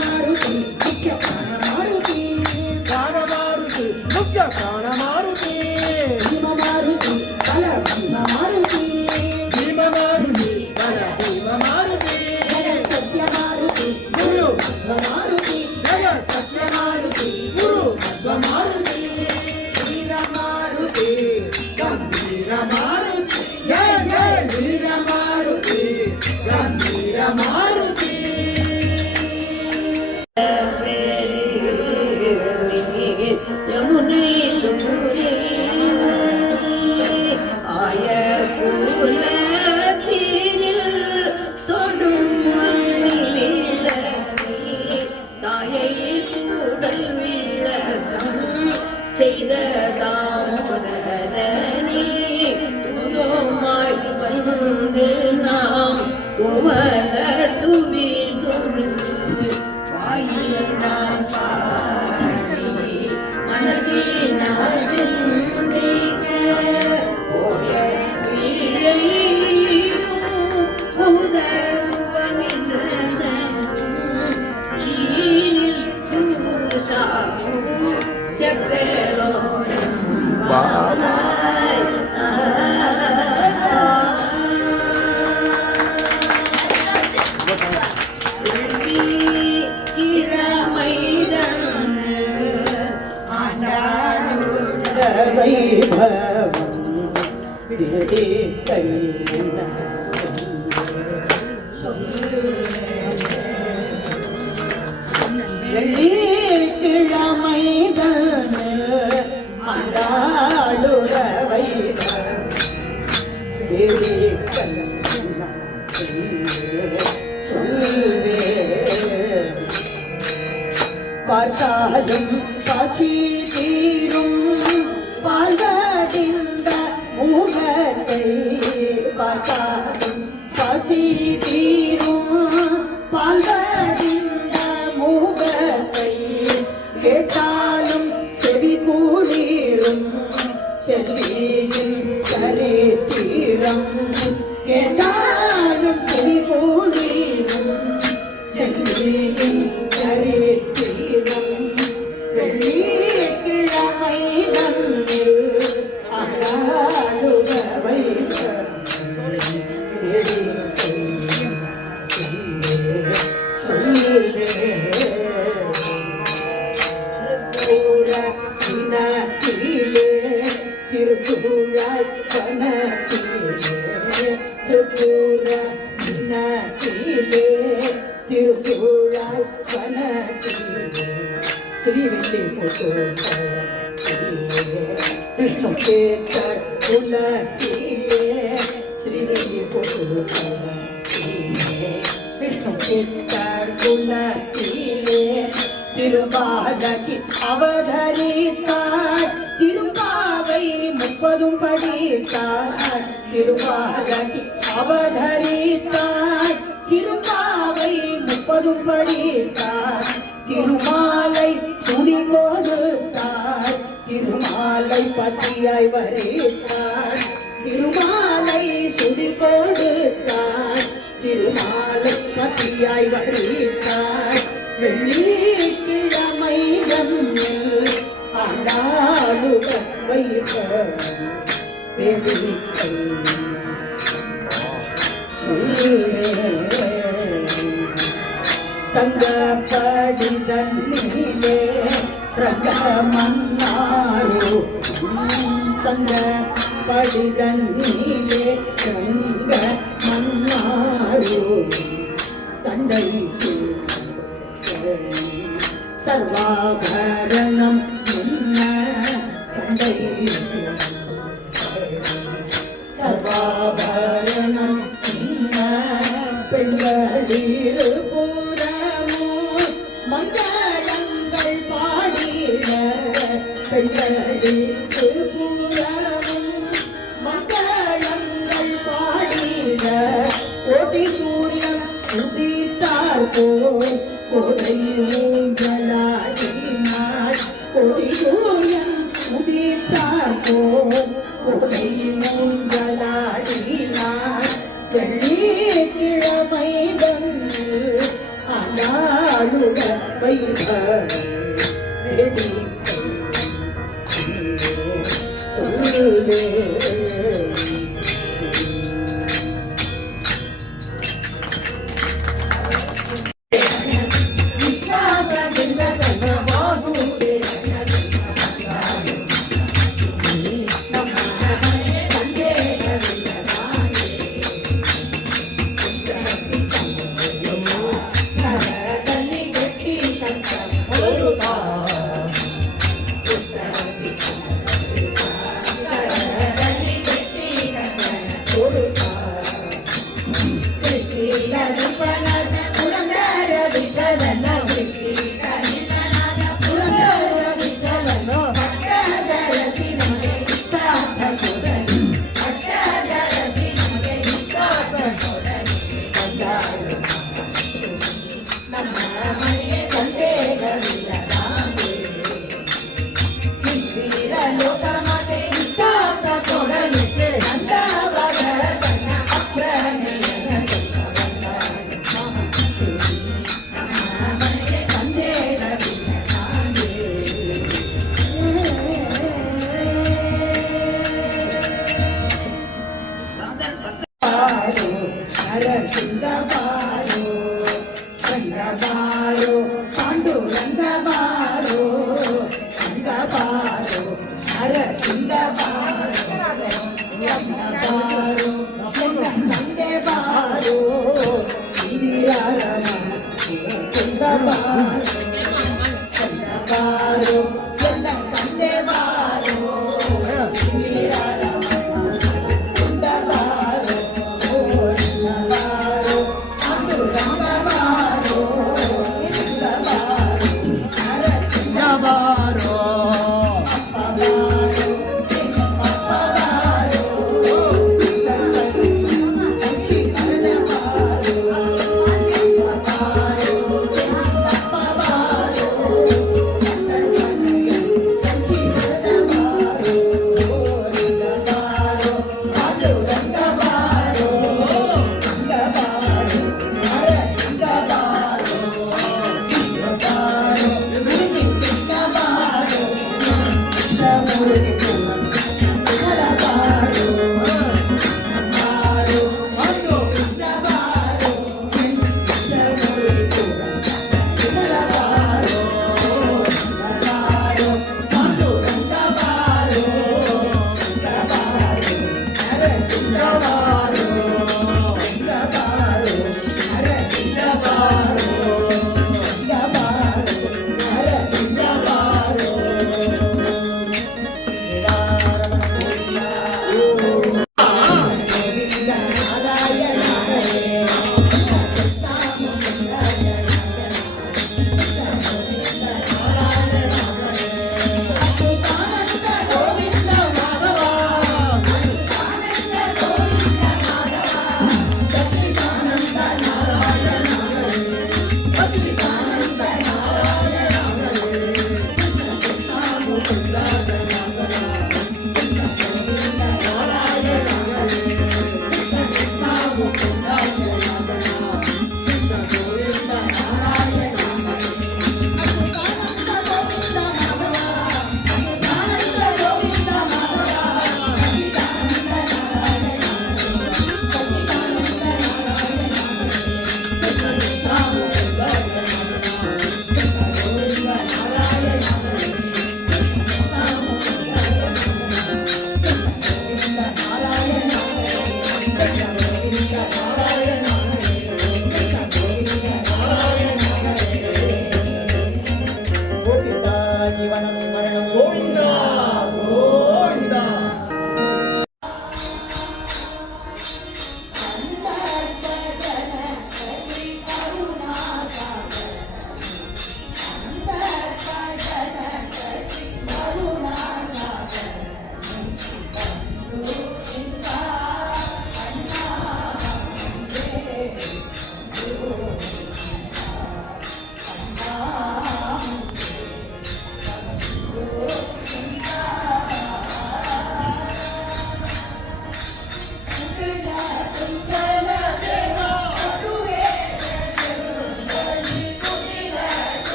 ಮಾರುತಿ ಮುಖ್ಯ ಪ್ರಾಣ ಮಾರುತಿ ಪ್ರಾಣ ಮಾರುತಿ ಮುಖ್ಯ ಪ್ರಾಣ ಮಾರುತಿ ಭೀಮ ಮಾರುತಿ ಬಲ ಭೀಮ ಮಾರುತಿ ಭೀಮ ಮಾರುತಿ ಬಲ ಭೀಮ ಮಾರುತಿ ಸತ್ಯ ಮಾರುತಿ ಗುರು ಮಾರುತಿ ಜಗ ಸತ್ಯ ಮಾರುತಿ ಗುರು ಮಧ್ವ ಮಾರುತಿ ವೀರ ಮಾರುತಿ ಗಂಭೀರ ಮಾರುತಿ ಜಯ ಜಯ ವೀರ ಮಾರುತಿ ಗಂಭೀರ ಮಾರುತಿ ಯಮುನೆ ஆய குலத்தீரில் தொடும் மணி விளக்கி தாயை கூடல் விளக்கம் செய்த தாமோதரனி துயோமாய் வந்து நாம் உவல துவி துணிந்து வாயினாம் பாடி மனதினால் சிந்திக்க போய வீழையும் உதவனின்றனும் ஈனில் பூசாவும் செப்பலோரம் பாவாய் கிழமை ஆண்டாளுற வைர பார்த்தாலும் பசி தீரும் வாழ்வதிந்த முகத்தை பார்த்தாலும் பசி தீரும் வாழ்வதிந்த முகத்தை கேட்டாலும் செவி கூடிரும் செல்வியின் சரித்திரம் கேட்டாலும் செவி கூடிரும் செல்வியின் சரித்திரம் வெள்ளிக்கிழமை நன்னில் அழாடுக வைத்த திருப்பூராய் கணக்கிலே திருப்பூராய் கணக்கிலே ஸ்ரீவில்லி போட்டோ கிருஷ்ணம் கேட்ட உலகிலே ஸ்ரீவில்லி போட்டோ கிருஷ்ணம் கேட்ட உலகிலே திருபாலகி அவதரித்தாள் திருப்பாவை 30 படித்தாள் திருபாலகி அவதரித்தாள் திருப்பாவை 30 படித்தாள் திருமாலை சுடி கொடுத்தாள் திருமாலை பத்தியாய் வரித்தாள் திருமாலை சுடி கொடுத்தாள் திருமாலை பத்தியாய் வரித்தாள் வெள்ளிக்கிழமை நம்மில் ஆண்டாளுக வைத்த வேடிக்கை தங்கப்படி தண்ணிலே ரங்கமன்னாரோ தங்கப்படி தண்ணிலே ரங்கமன்னாரோ தண்டை சர்வாபரணம் என்ன தண்டை சர்வாபரணம் என்ன பெண்களீரு பூரமோ மங்களங்கள் பாடிட பெண்களீரு பூரமோ மங்களங்கள் பாடிட கோடி சூரியன் உதித்தார் போல் கோடை ஊஞ்சலாடினாள் கொடி சூரியன் உதித்தார் போல் கோடை ஊஞ்சலாடினாள் வெள்ளிக்கிழமை தன்னில் ஆண்டாளுக வைத்த வேடிக்கை சொல்லே Bye.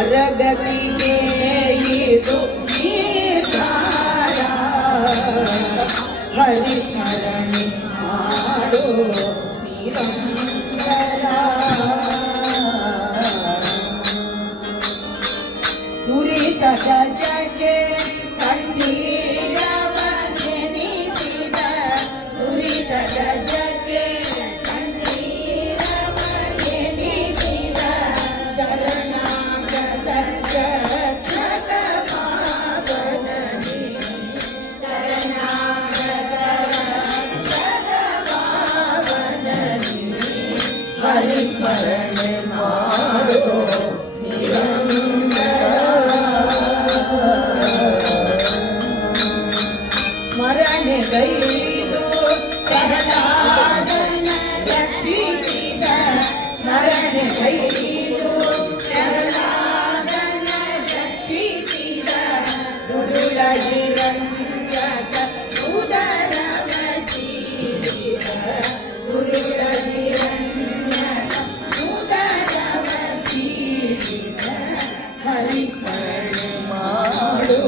ಪರಗತಿಗೆ ಇದು ನಿರ್ಧಾರ ಹರಿಸ್ಮರಣೆ ಮಾಡೋ ನಿರಂತರ ದುರಿತ ಜಗೆ ಕಣ್ಣೀರವನೆನಿಸಿದ ದುರಿತ ಜಗೆ ಕಣ್ಣೀರವನೆನಿಸಿದ ಶರಣಾಗತ ಜಗಪಾವನನಿ ಶರಣಾಗತ ಜಗಪಾವನನಿ ಹರಿಸ್ಮರಣೆ ಮಾಡೋ ಸ್ಮರಣೆಗೈದು ಪ್ರಹ್ಲಾದನ ರಕ್ಷಿಸಿದ ಸ್ಮರಣೆಗೈದು ಪ್ರಹ್ಲಾದನ ರಕ್ಷಿಸಿದ ದುರುಳ ಹಿರಣ್ಯಕ ಉದರವ ಸೀರಿದ ದುರುಳ ಹಿರಣ್ಯಕ ಉದರವ ಸೀರಿದ ಹರಿಸ್ಮರಣೆ ಮಾಡೋ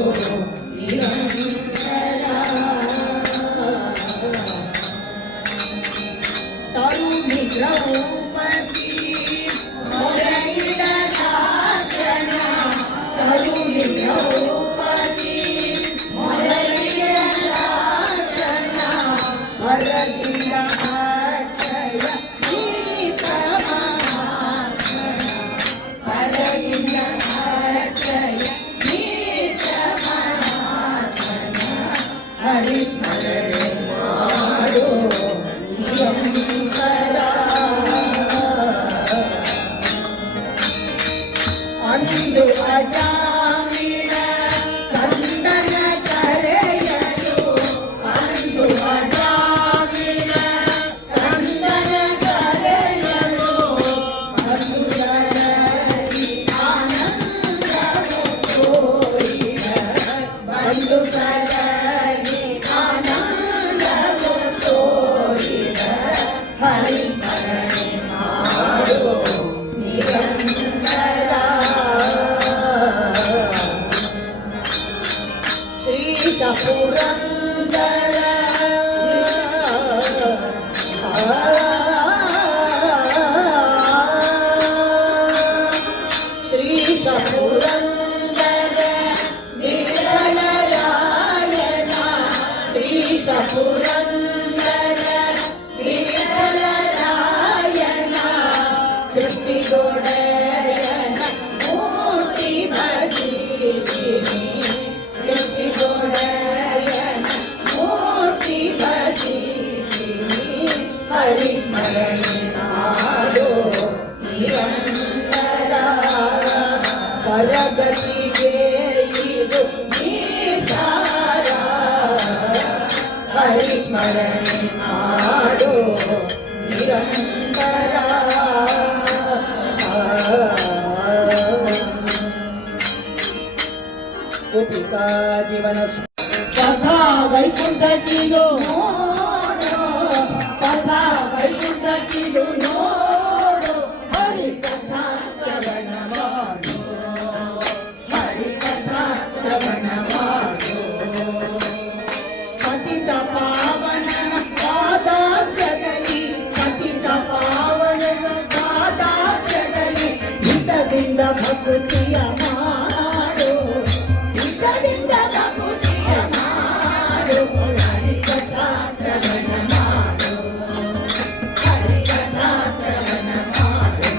ತರುಣಿ ದ್ರೌಪದಿ ಮೊರೆಯಿದ ಶಾಸನ ತರುಣಿ ದ್ರೌಪದಿ ಮೊರೆಯಿದ ಶಾಸನ ಹೊರಗಿನ ಆಚಯ ಗೀತ ಮಹಾತ್ಮನ ಹೊರಗಿನ ಆಚಯ ಗೀತ ಮಹಾತ್ಮನ ಹರಿಸ್ಮರಣೆ ಮಾಡೋ ಅಂದು ಅಜಾಮಿಳ ಕಂದನ ಕರೆಯಲು ಅಂದು ಅಜಾಮಿಳ ಕಂದನ ಕರೆಯಲು ಬಂಧುಗಳಲ್ಲಿ ಆನಂದವು ತೋರಿದ ಬಂಧುಗಳಲ್ಲಿ ಆನಂದವು ತೋರಿದ ಹರಿಸ್ಮರಣೆ ಮಾಡೋ ನಿರಂತರ ಶ್ರೀಶ ಪುರಂದರ ಶ್ರೀಶ ಪುರಂದರ ವಿಠಲರಾಯನ ಶ್ರೀಶ ಪುರಂದರ ವಿಠಲರಾಯನ ಸೃಷ್ಟಿಗೊಡೆಯನ ಮೂರ್ತಿ ಭಜಿಸಿನಿ ಸೃಷ್ಟಿಗೊಡೆಯನ ಮೂರ್ತಿ ಭಜಿಸಿನಿ ಹರಿಸ್ಮರಣೆ ಮಾಡೋ ನಿರಂತರ ಪರಗತಿಗೆ ಇದು ನಿರ್ಧಾರ ಹರಿಸ್ಮರಣೆ ಮಾಡೋ ನಿರಂತರ ಗೋಪಿಕಾ ಜೀವನ ಸದಾ ವೈಕುಂಠಕ್ಕಿದು ನೋಡು ಸದಾ ವೈಕುಂಠಕ್ಕಿದು ನೋಡು ಹರಿಕಥಾ ಶ್ರವಣ ಮಾಡು ಹರಿಕಥಾ ಶ್ರವಣ ಮಾಡು ಪತಿತ ಪಾವನನ ಪಾದಾಗ್ರದಲ್ಲಿ ಪತಿತ ಪಾವನನ ಪಾದಾಗ್ರದಲ್ಲಿ ಹಿತದಿಂದ ಭಕ್ತಿಯ ಮಾಡು ಹಿತದಿಂದ ಭಕ್ತಿಯ ಮಾಡು ಹರಿಕಥಾ ಶ್ರವಣ ಮಾಡು ಹರಿಕಥಾ ಶ್ರವಣ ಮಾಡು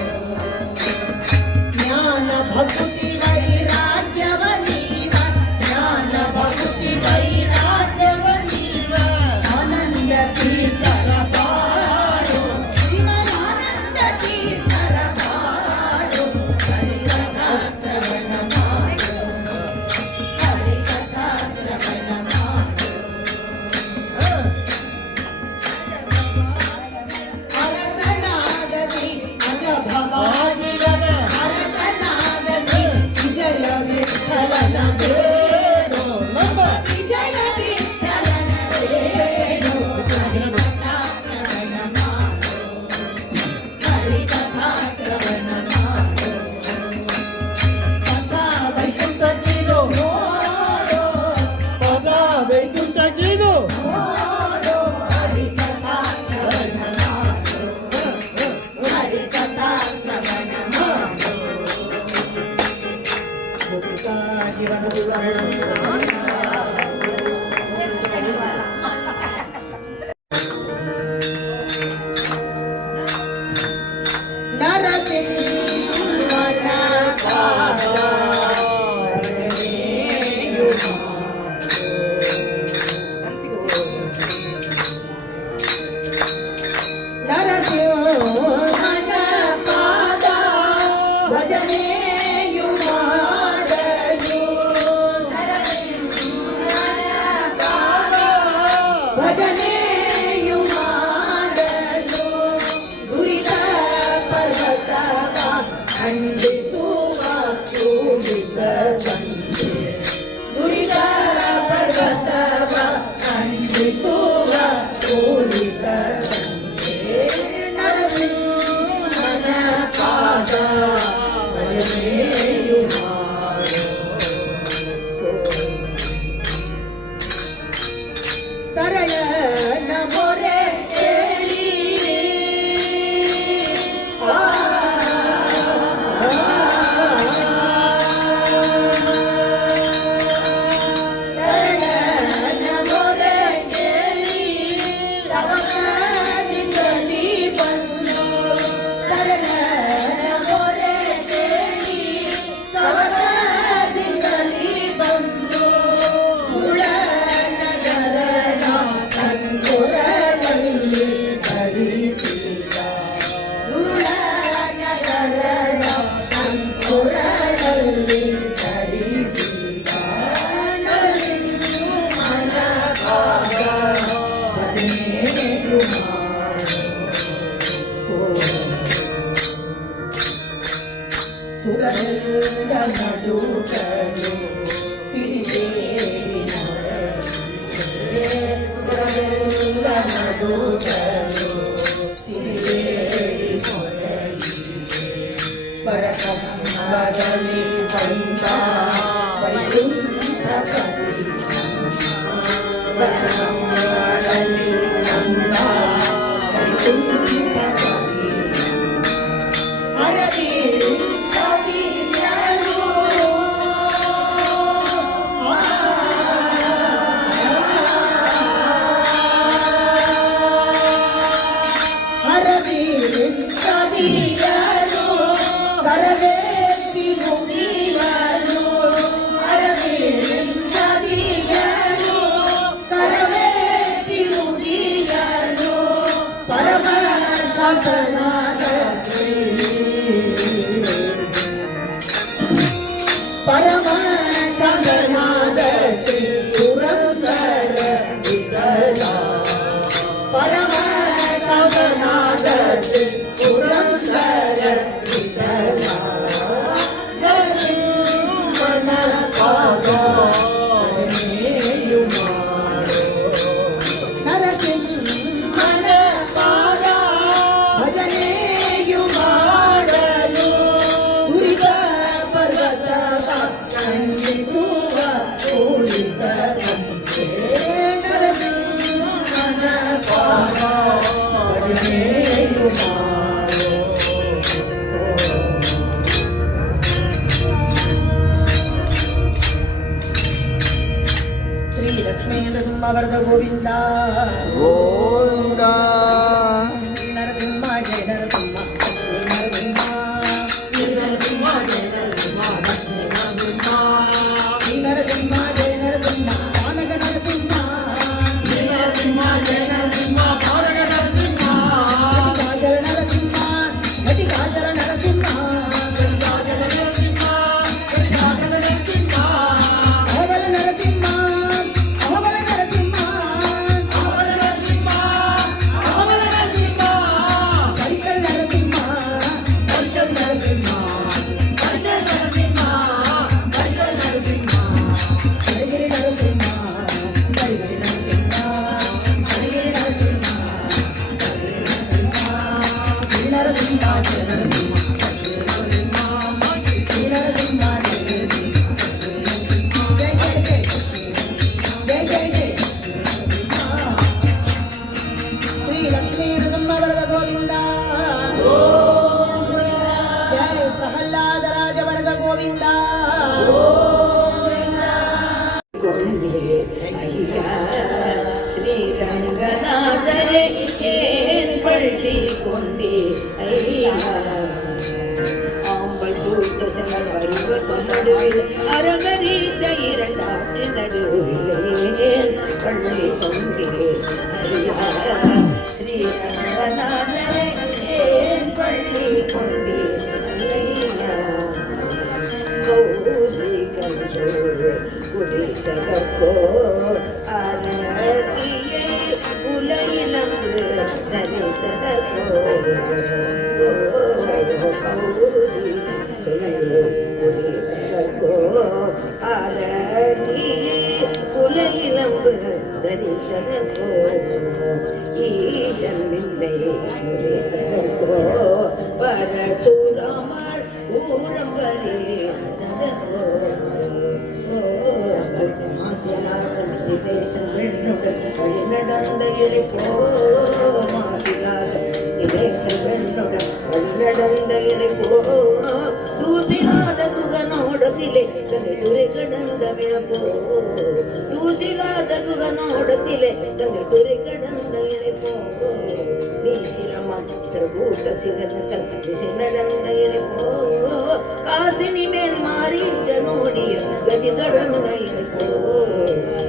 ಜ್ಞಾನ ಭಕ್ತಿ ವೈರಾಗ್ಯವ ನೀವ ಜ್ಞಾನ ಭಕ್ತಿ ವೈರಾಗ್ಯವ ನೀವ ಆನಂದ ತೀರ್ಥರ ಪಾಡು ಆನಂದ ತೀರ್ಥರ ಪಾಡು ಹರಿಕಥಾ ಶ್ರವಣ ಮಾಡು ಹರಿಕಥಾ ಜೀವನ ವರದ ಗೋವಿಂದ ಗೋವಿಂದ ನರಸಿಂಹ ಜಯ ನರಸಿಂಹ ನರಸಿಂಹ ನರಸಿಂಹ ಜಯ ನರಸಿಂಹ ನರಸಿಂಹ ಜಯ ನರಸಿಂಹ ಪಾನಕ ನರಸಿಂಹ ನರಸಿಂಹ ಜಯ ನರಸಿಂಹ ಪಾನಕ ನರಸಿಂಹ ಘಟಿಕಾಚರ ನರಸಿಂಹ ಘಟಿಕಾಚರ ನರಸಿಂಹ ಘಟಿಕಾಚರ ನರಸಿಂಹ ಘಟಿಕಾಚರ ನರಸಿಂಹ ಅಹವಲ ನರಸಿಂಹ ಅಹವಲ ನರಸಿಂಹ ಅಹವಲ ನರಸಿಂಹ நடுவில் அரங்கரீத இரண்டாட்டு நடுவிலே பள்ளி கொண்டே ஸ்ரீரங்கநாதரே பள்ளி கொண்டே குடித்தகோ அழகியை உலகிலங்கு தரித்ததோ குடித்தகோ அழகியை உலகிலங்கு தரித்ததோ ஈசன் இல்லை முடித்ததோ பரசுராமர் ஊரம்பரே நடந்த இழைப்போ நடந்த இழைப்போ தூசிலாத குகனோடத்திலே கங்கை துறை கடந்த விழப்போ தூசிலாத குகனோடத்திலே கங்கை துறை கடந்த இழைப்போ கூட்ட சிகரங்கள் திசை நடந்த இழைப்போ காசினி மேல் மாறி ஜனோடிய கதி தொடர்ந்த இழைப்போ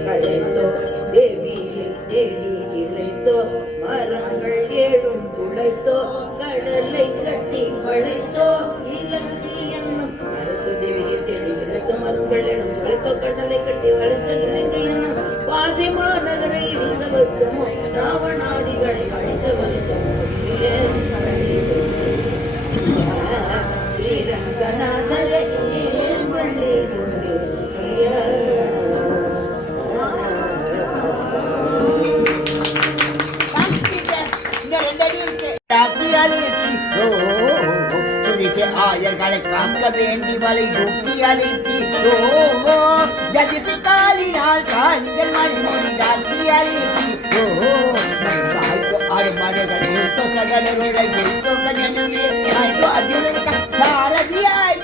கழைத்தோ தேவியை தேடி இழைத்தோ மரங்கள் ஏழும் துளைத்தோ கடலை கட்டி வளைத்தோ இலங்கை என்னும் தேவியை தேடி இழைத்தோ மரங்கள் ஏழும் துளைத்தோ கடலை கட்டி வளைத்த இலங்கை என்னும் பாசி மாநகரை இடிந்த வருத்தமோ ராவணாதிகளை அழித்த வருத்தமோ ஸ்ரீரங்கநாதரே பள்ளி கொண்டு ஆயர்களை காக்க வேண்டி வலை தூக்கி அழைத்தீரோ ஜதித்து காலினால் காலிகள் மணிமொழி தாக்கி அழைத்தீரோ அருமடைகள்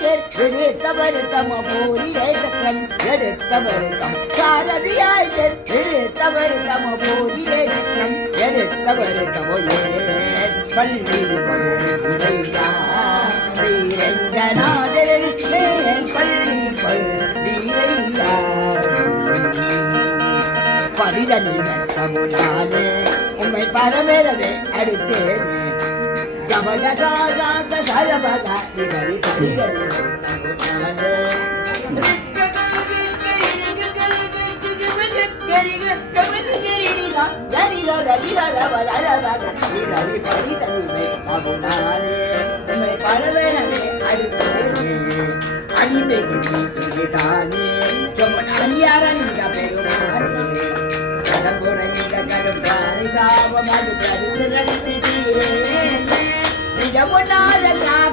சாரதியாய்த்தவர் தம போரிலே சக்கரம் எடுத்தவர் தம் சாரதியாய்த்தவர் தம போரிலே சக்கரம் எடுத்தவர் தமோ பள்ளி ஸ்ரீரங்கநாதர் பள்ளி பள்ளியா பதிதனி நட்டமுனானே உம்மை பரமேறவே அடுத்தேனே கவஜசாத சரபதா இவரி பதிகரி நட்டமுனானே உம்மை பரமேறவே அடுத்தேனே அடிமை தானே அடியாரன் பெருமானே கடம்புரைந்த கரும்பாறை சாபமது கருத்து நடத்தினீரே நிஜமுன்னாத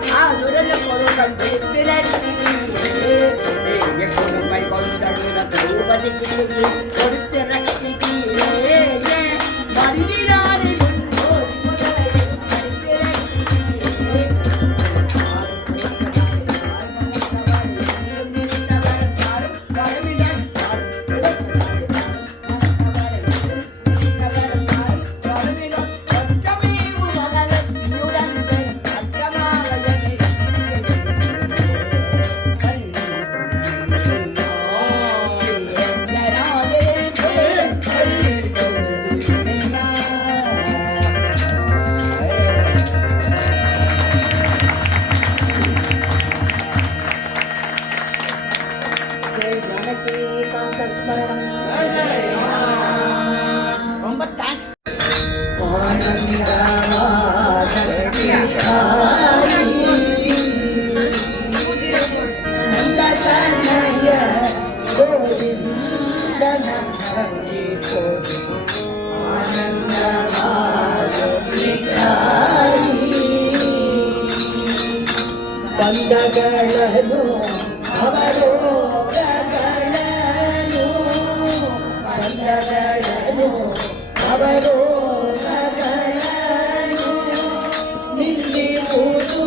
காதுரன் பொருள் திரட்டினீரே கொடுமை கொண்டடுன திரௌபதிக்கு கொடுத்து ரட்சித்தீரே மறுவிராறு ரொம்ப தேங்க்ஸ். ಬಂದಗಳನು ಅವರೋಗಗಳನು ಬಂದಗಳನು ಅವರೋಗಗಳನು ನಿಲ್ಲಿಸುವುದು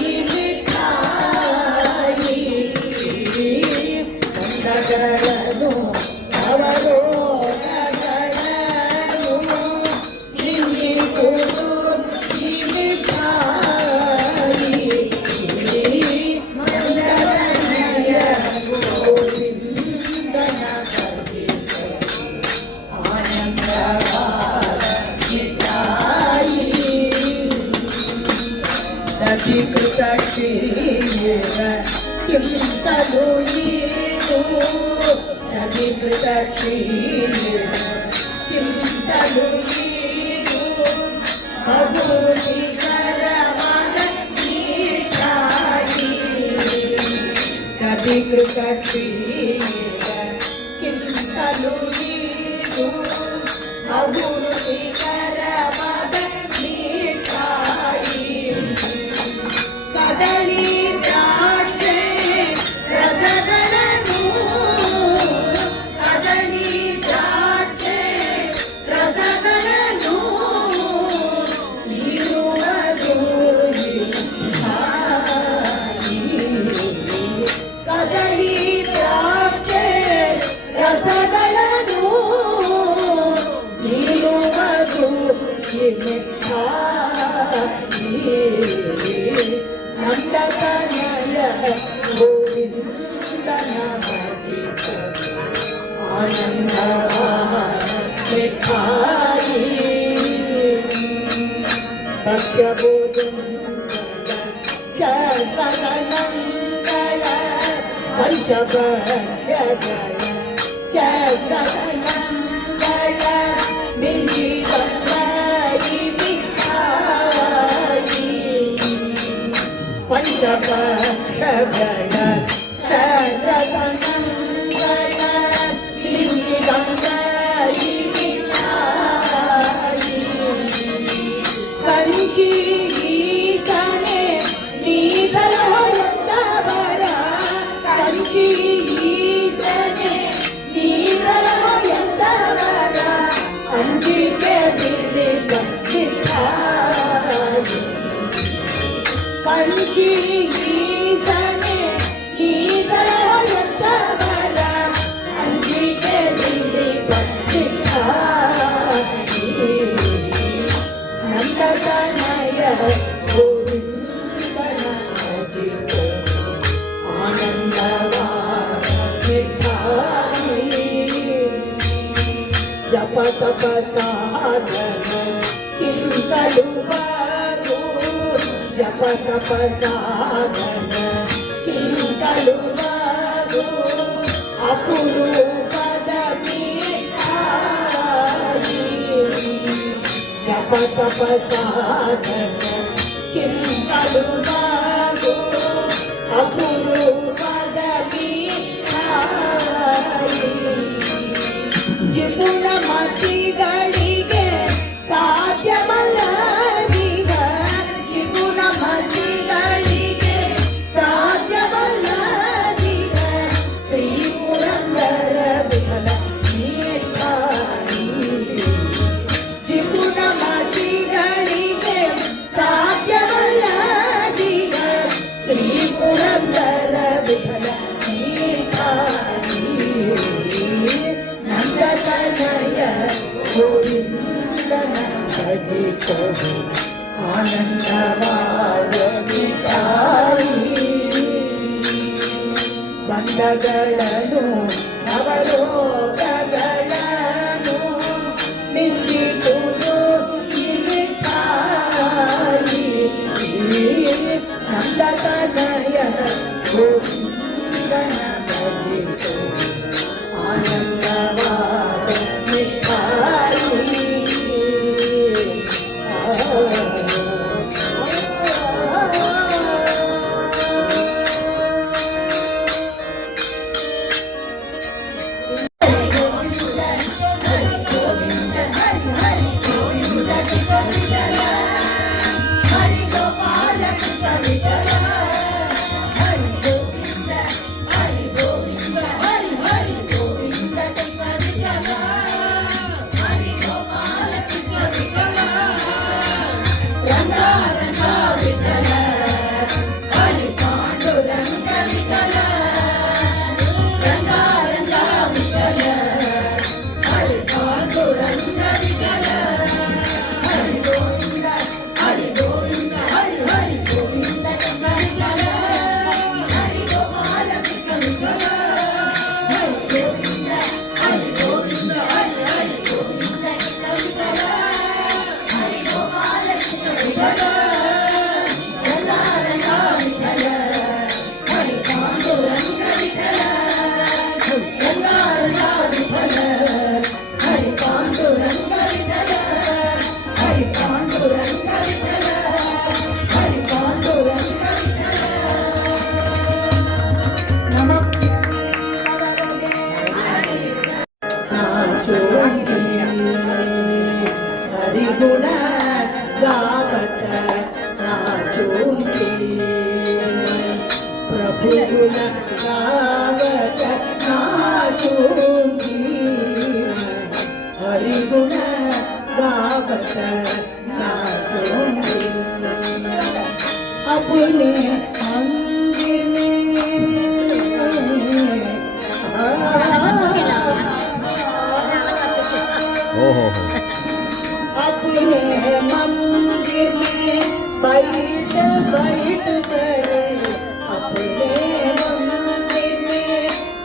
ಈ ಮಿಠಾಯಿ ಬಂದಗಳನು ಅವರೋಗಗಳನು ನಿಲ್ಲಿಸುವುದು ಈ ಮಿಠಾಯಿ ಕಿಂತಲೂ ನೀನು ನದಿಕೃತ ಕಿಂತಲೂ ನೀನು ಅಭೂತಿಕರವಾದ ನೀಟಾಗಿ ನದಿಕೃತ ಕಿಂತಲೂ ನೀನು ಅಭೂತಿಕರವಾದ ನೀಟಾಗಿ ಕದಲಿ ದ್ರಾಕ್ಷೆ ರಸಗಳನ್ನು ಕದಲಿ ದ್ರಾಕ್ಷೆ ರಸಗಳನ್ನು ನೀರುವುದು ಕದಲಿ ದ್ರಾಕ್ಷೆ ರಸಗಳನ್ನು ನೀರುವುದು ನಂದಕನಯ ಗೋವಿಂದನ ಭಜಿತ ಆನಂದವಾಯಿ ಭಕ್ಷ್ಯಬೋಧಂ ಶಸನಂಗಳ ಪಂಚಭಕ್ಷಗಳ ಶಸನಂಗಳ ಮಿಂಚಿ ಪಂಚಪಕ್ಷಗಳ ಸರ್ವಸಂಗಳ ಕಂಚಿ ಈಸನೆ ನೀಸಲವರ ಕಂಚಿ ಈಸನೆ ನೀಸಲವರ ಅಂಜಿಕೆ ಬಿಡಿ ಕಂಚಿ ಈಸನೆ ಈಸಲವರ ಅಂಜಿಕೆ ಬಿಡಿ ನಂದಕನಯ ಗೋವಿಂದನ ಭಜಿತ ಆನಂದವಾಯಿ ಜಪ ತಪ ಸಾಧನ ಕಿಂತಲೂ ಬಾರು ಜಪ ತಪ ಸಾಧನ ಕಿಂತಲೂ ಬಾರು ಅಪರೂಪದ ಮೀಠಾಯಿ ಜಪ ತಪ ಸಾಧನ ಕಿಂತಲೂ ಬಾರು ಅಪರೂಪದ ಮೀಠಾಯಿ ಜಿಪುಣ ಮತಿಗಳಿಗೆ ಸಾಧ್ಯವಲ್ಲದೀಗ ಜಿಪುಣ ಮತಿಗಳಿಗೆ ಸಾಧ್ಯವಲ್ಲದೀಗ ಶ್ರೀ ಪುರಂದರ ವಿಠಲ ನೀಟಾಗಿ ಜಿಪುಣ ಮತಿಗಳಿಗೆ ಸಾಧ್ಯವಲ್ಲದೀಗ ಶ್ರೀ ಪುರಂದರ ವಿಠಲ ನೀಟಾಗಿ ನಂದಕನಯ ಗೋವಿಂದನ ಭಜಿತ ಆನಂದವಾಯಿ ಬಂಧಗಳನ್ನು ಅವಲೋಕಗಳನ್ನು ಮಿಂಚಿದುದು ನಿಮಿತ್ತಾಯಿ ನಂದಕನಯ ಗೋವಿಂದನ ಭಜಿತ ಆನಂದವಾದ ಮಿಠಾಯಿ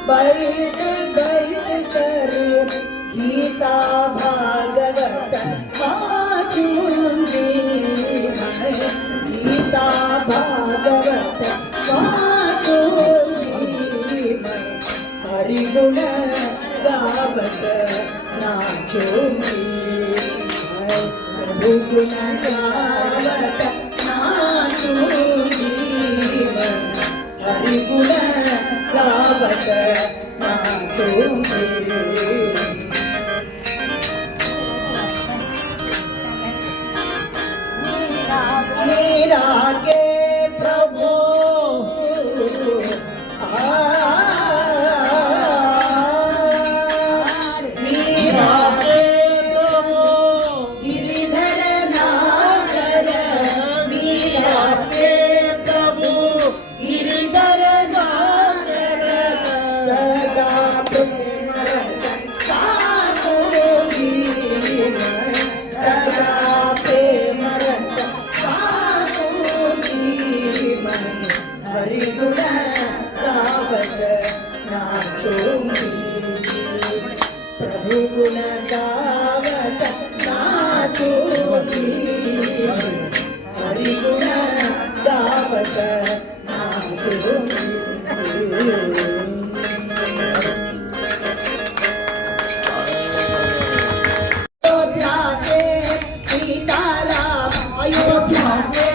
बैठ बैठ कर गीता भागवत वाचूंगी मैं, गीता भागवत वाचूंगी मैं, हरि गुण गावत नाचूंगी मैं, प्रभु गुण गावत नाचूंगी मैं, हरि गुण गावत नाचूंगी। मेरा के प्रभु मेरा के प्रभु गिरिधर नागर, मेरा के प्रभु गिरिधर नागर, सदा प्रेम साथोगी मैं, सदा प्रेम हरि गुण गावत नाचूंगी, प्रभु गुण गावत नाचूंगी, हरि गुण गावत नाचूंगी। अयोध्या से सीताराम, अयोध्या से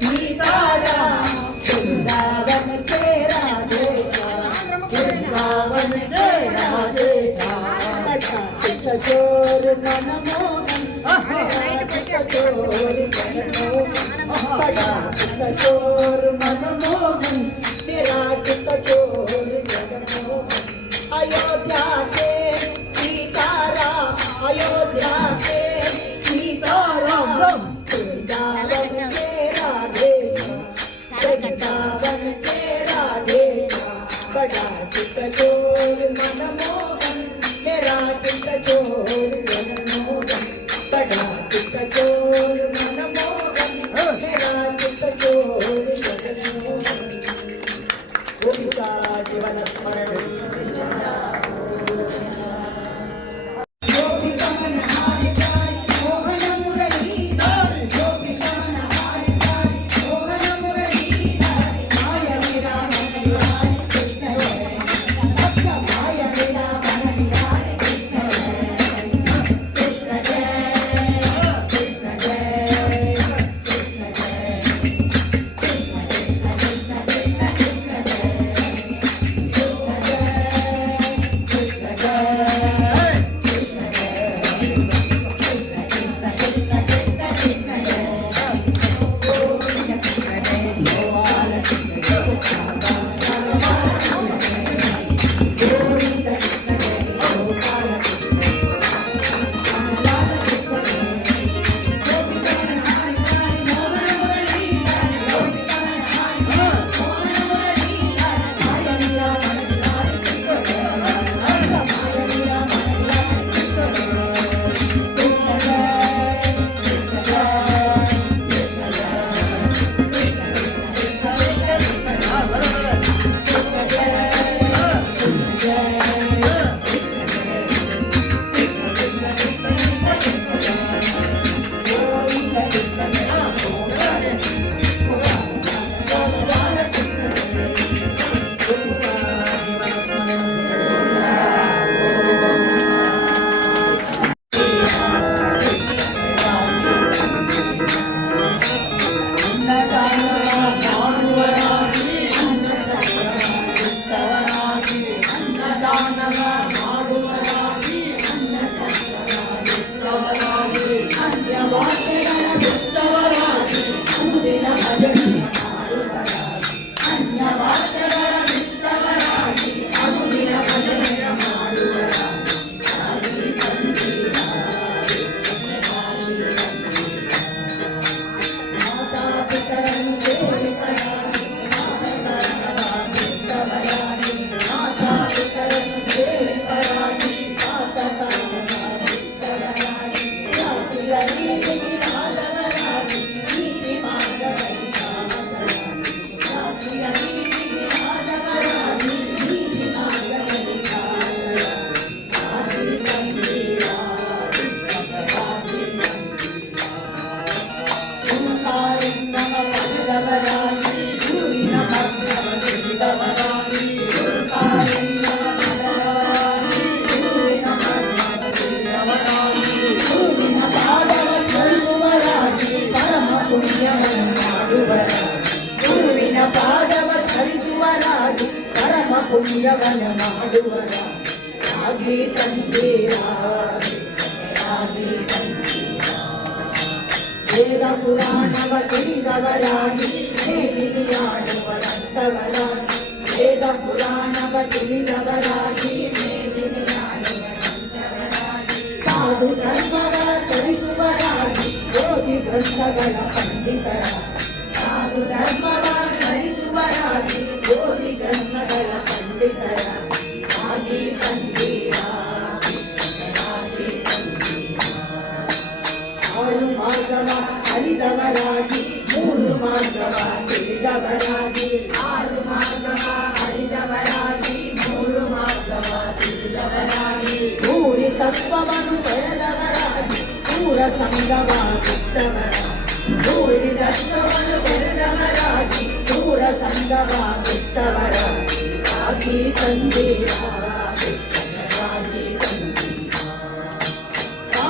सीताराम, वृंदावन के राधे श्याम, वृंदावन के राधे श्याम, किशोर मनमोहन, किशोर मनमोहन, किशोर मनमोहन, तेरा किशोर मनमोहन। अयोध्या से सीताराम, अयोध्या से सीताराम, वृंदावन के राधे श्याम, वृंदावन के राधे श्याम, बड़ा किशोर मनमोहन, मेरा किशोर मनमोहन, बड़ा किशोर मनमोहन, मेरा किशोर मनमोहन। गोपिका जीवन स्मरण ಪುಣ್ಯವನ ಮಾಡುವರ ರಾಗಿ ತಂದೀರ ವೇದ ಪುರಾಣವ ತಿಳಿದವರಾಗಿ ಮೇದಿನಿಯಾಡುವರಂತವರಾಗಿ ವೇದ ಪುರಾಣವ ತಿಳಿದವರಾಗಿ ಸಾಧು ಧರ್ಮವ ತರಿಸುವರಾಗಿ ಯೋಗಿ ಗ್ರಂಥಗಳ ಪಂಡಿತರ ಸಾಧು ಧರ್ಮವ ತರಿಸುವರಾಗಿ ಯೋಗಿ ಗ್ರಂಥಗಳ ಪಂಡಿತರ ಆಗಿ ತಂದೀರ ಆರು ಮಾರ್ಗವ ಅರಿದವರಾಗಿ ಮೂರು ಮಾರ್ಗವ ತಿಳಿದವರಾಗಿ ಆರು ಮಾರ್ಗವ ಅರಿದವರಾಗಿ ಮೂರು ಮಾರ್ಗವ ತಿಳಿದವರಾಗಿ ಮೂರಿ ತತ್ವವನ್ನು ಬೆಳೆದವರಾಗಿ ಪೂರ ಸಂಗವ ಬಿಟ್ಟವರ ಮೂರಿ ತತ್ವವನ್ನು ಬೆಳೆದವರಾಗಿ ಪೂರ ಸಂಗವ ಬಿಟ್ಟವರ ಆಗಿ ತಂದೀರ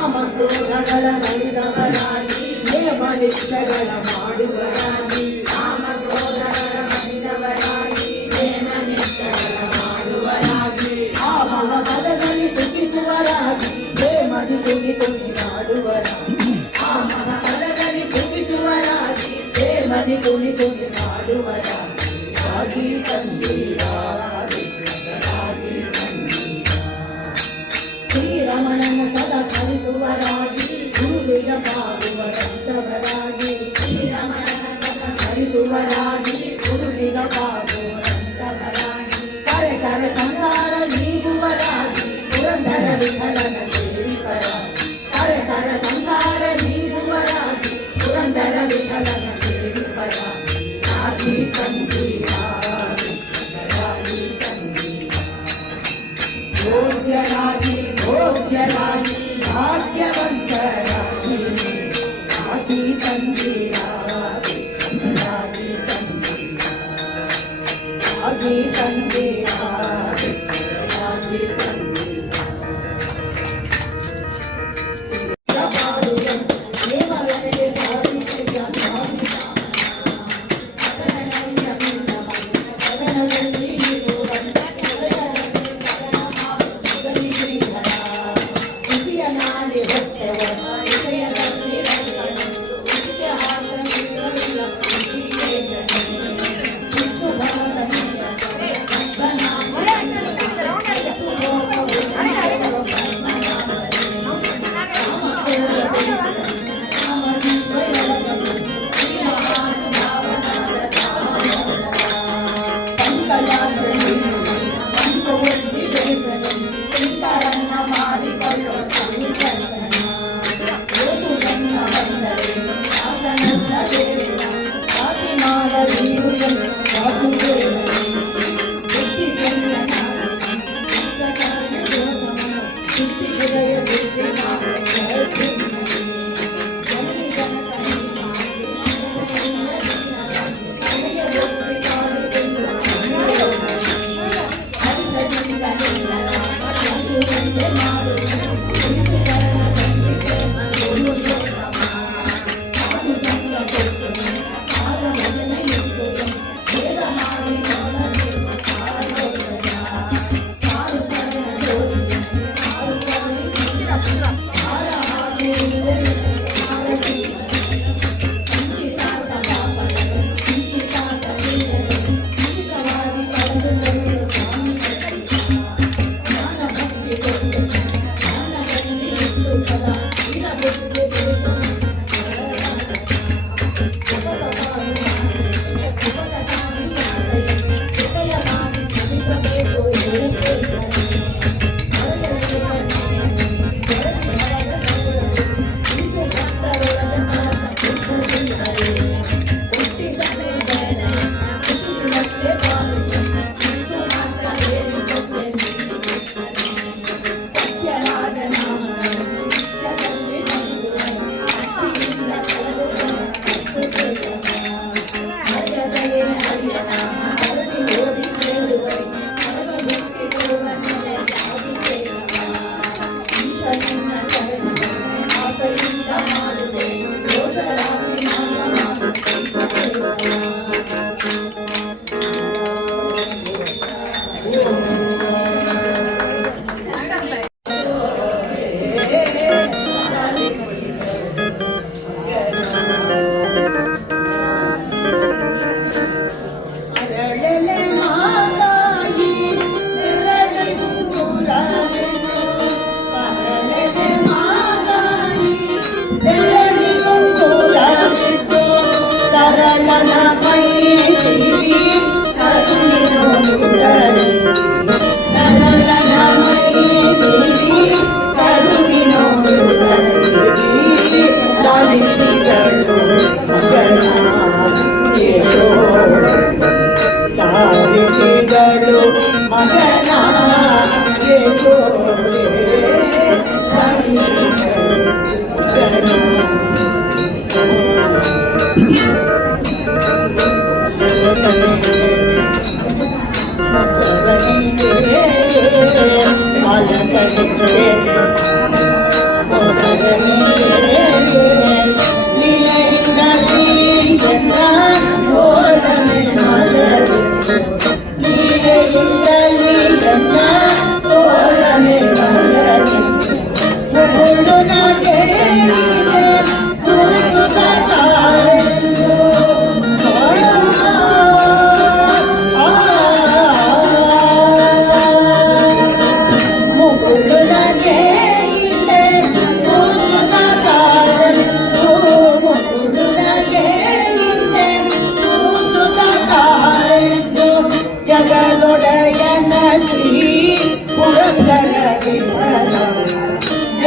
ಕಾಮಕ್ರೋಧಗಳ ಮರಿದವರಾಗಿ ನೇಮನಿಷ್ಠಗಳ ಮಾಡುವರಾಗಿ ಕಾಮಕ್ರೋಧಗಳ ಮರಿದವರಾಗಿ ನೇಮನಿಷ್ಠಗಳ ಮಾಡುವರಾಗಿ ಆ ಮನದಲ್ಲಿ ಸುಖಿಸುವರಾಗಿ ಪ್ರೇಮದಿ ಕುಣಿತು ಮಾಡುವರಾಗಿ ಆ ಮನದಲ್ಲಿ ಸುಖಿಸುವರಾಗಿ ಪ್ರೇಮದಿ ಕುಣಿತು ಮಾಡುವರಾಗಿ ಆಗಿ ತಂದೀರ ಶ್ರೀರಮಣನ ಸದಾ ಸರಿಸುವರಾಗಿ ಗುರುವಿಗ ಪಾಗುವರಂತವರಾಗಿ ಶ್ರೀರಮಣನ ಸದಾ ಸರಿಸುವರಾಗಿ ಗುರುವಿಗ ಪಾಗುವರಂತವರಾಗಿ ಕರೆ ಕರೆ ಸಂಸಾರ ನೀಗುವರಾಗಿ ಪುರಂದರ ವಿಠಲನ ಸೇವಿಪರಾಗಿ ಕರೆ ಕರೆ ಸಂಸಾರ ನೀಗುವರಾಗಿ ಪುರಂದರ ವಿಠಲನ ಸೇವಿಪರಾಗಿ ಆಗಿ ತಂದೀರ ಯೋಗ್ಯರಾಗಿ ಭೋಗ್ಯರಾಗಿ ಭಾಗ್ಯವಂತರಾಗಿ ಆಗಿ ತಂದೀರ ಆಗಿ ತಂದೀರ ಆಗಿ ಹರಿಯ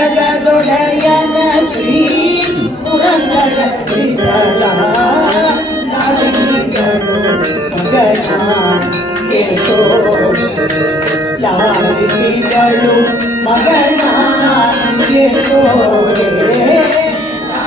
ಜಗದೊಡೆಯನ ಶ್ರೀ ಪುರಂದರ ವಿಠಲ ಲಾಲಿಸಿದರು ಮಗನ ಯಶೋ ಲಾಲಿಸಿದರು ಮಗನ ಯಶೋದೆ ಲಾಲಿಸಿದರು ಮಗನ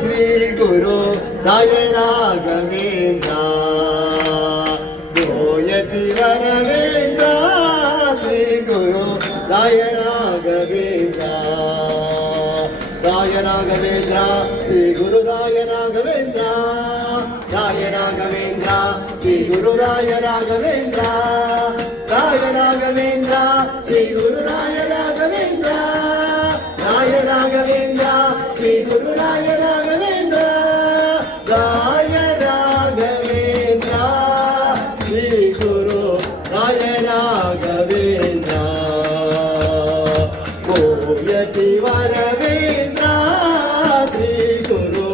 ಶ್ರೀ ಗುರು ರಾಯ ರಾಘವೇಂದ್ರ ಗೋಯತಿ ವರವೇಂದ್ರ ಶ್ರೀ ಗುರು ರಾಯ ರಾಘವೇಂದ್ರ ರಾಯ ರಾಘವೇಂದ್ರ ಶ್ರೀ ಗುರು ರಾಯ ರಾಘವೇಂದ್ರ ರಾಯ ರಾಘವೇಂದ್ರ ಶ್ರೀ ಗುರು ಗುರು ರಾಯ ರಾಘವೇಂದ್ರ ರಾಯ ರಾಘವೇಂದ್ರ ಶ್ರೀ ಗುರು ರಾಯ ರಾಘವೇಂದ್ರ ರಾಯ ರಾಘವೇಂದ್ರ ಶ್ರೀ ಗುರು ರಾಯ ರಾಘವೇಂದ್ರ ರಾಯ ರಾಘವೇಂದ್ರ ಶ್ರೀ ಗುರು ರಾಯ ರಾಘವೇಂದ್ರ ಕೋಯತಿ ವರವೇಂದ್ರ ಶ್ರೀ ಗುರು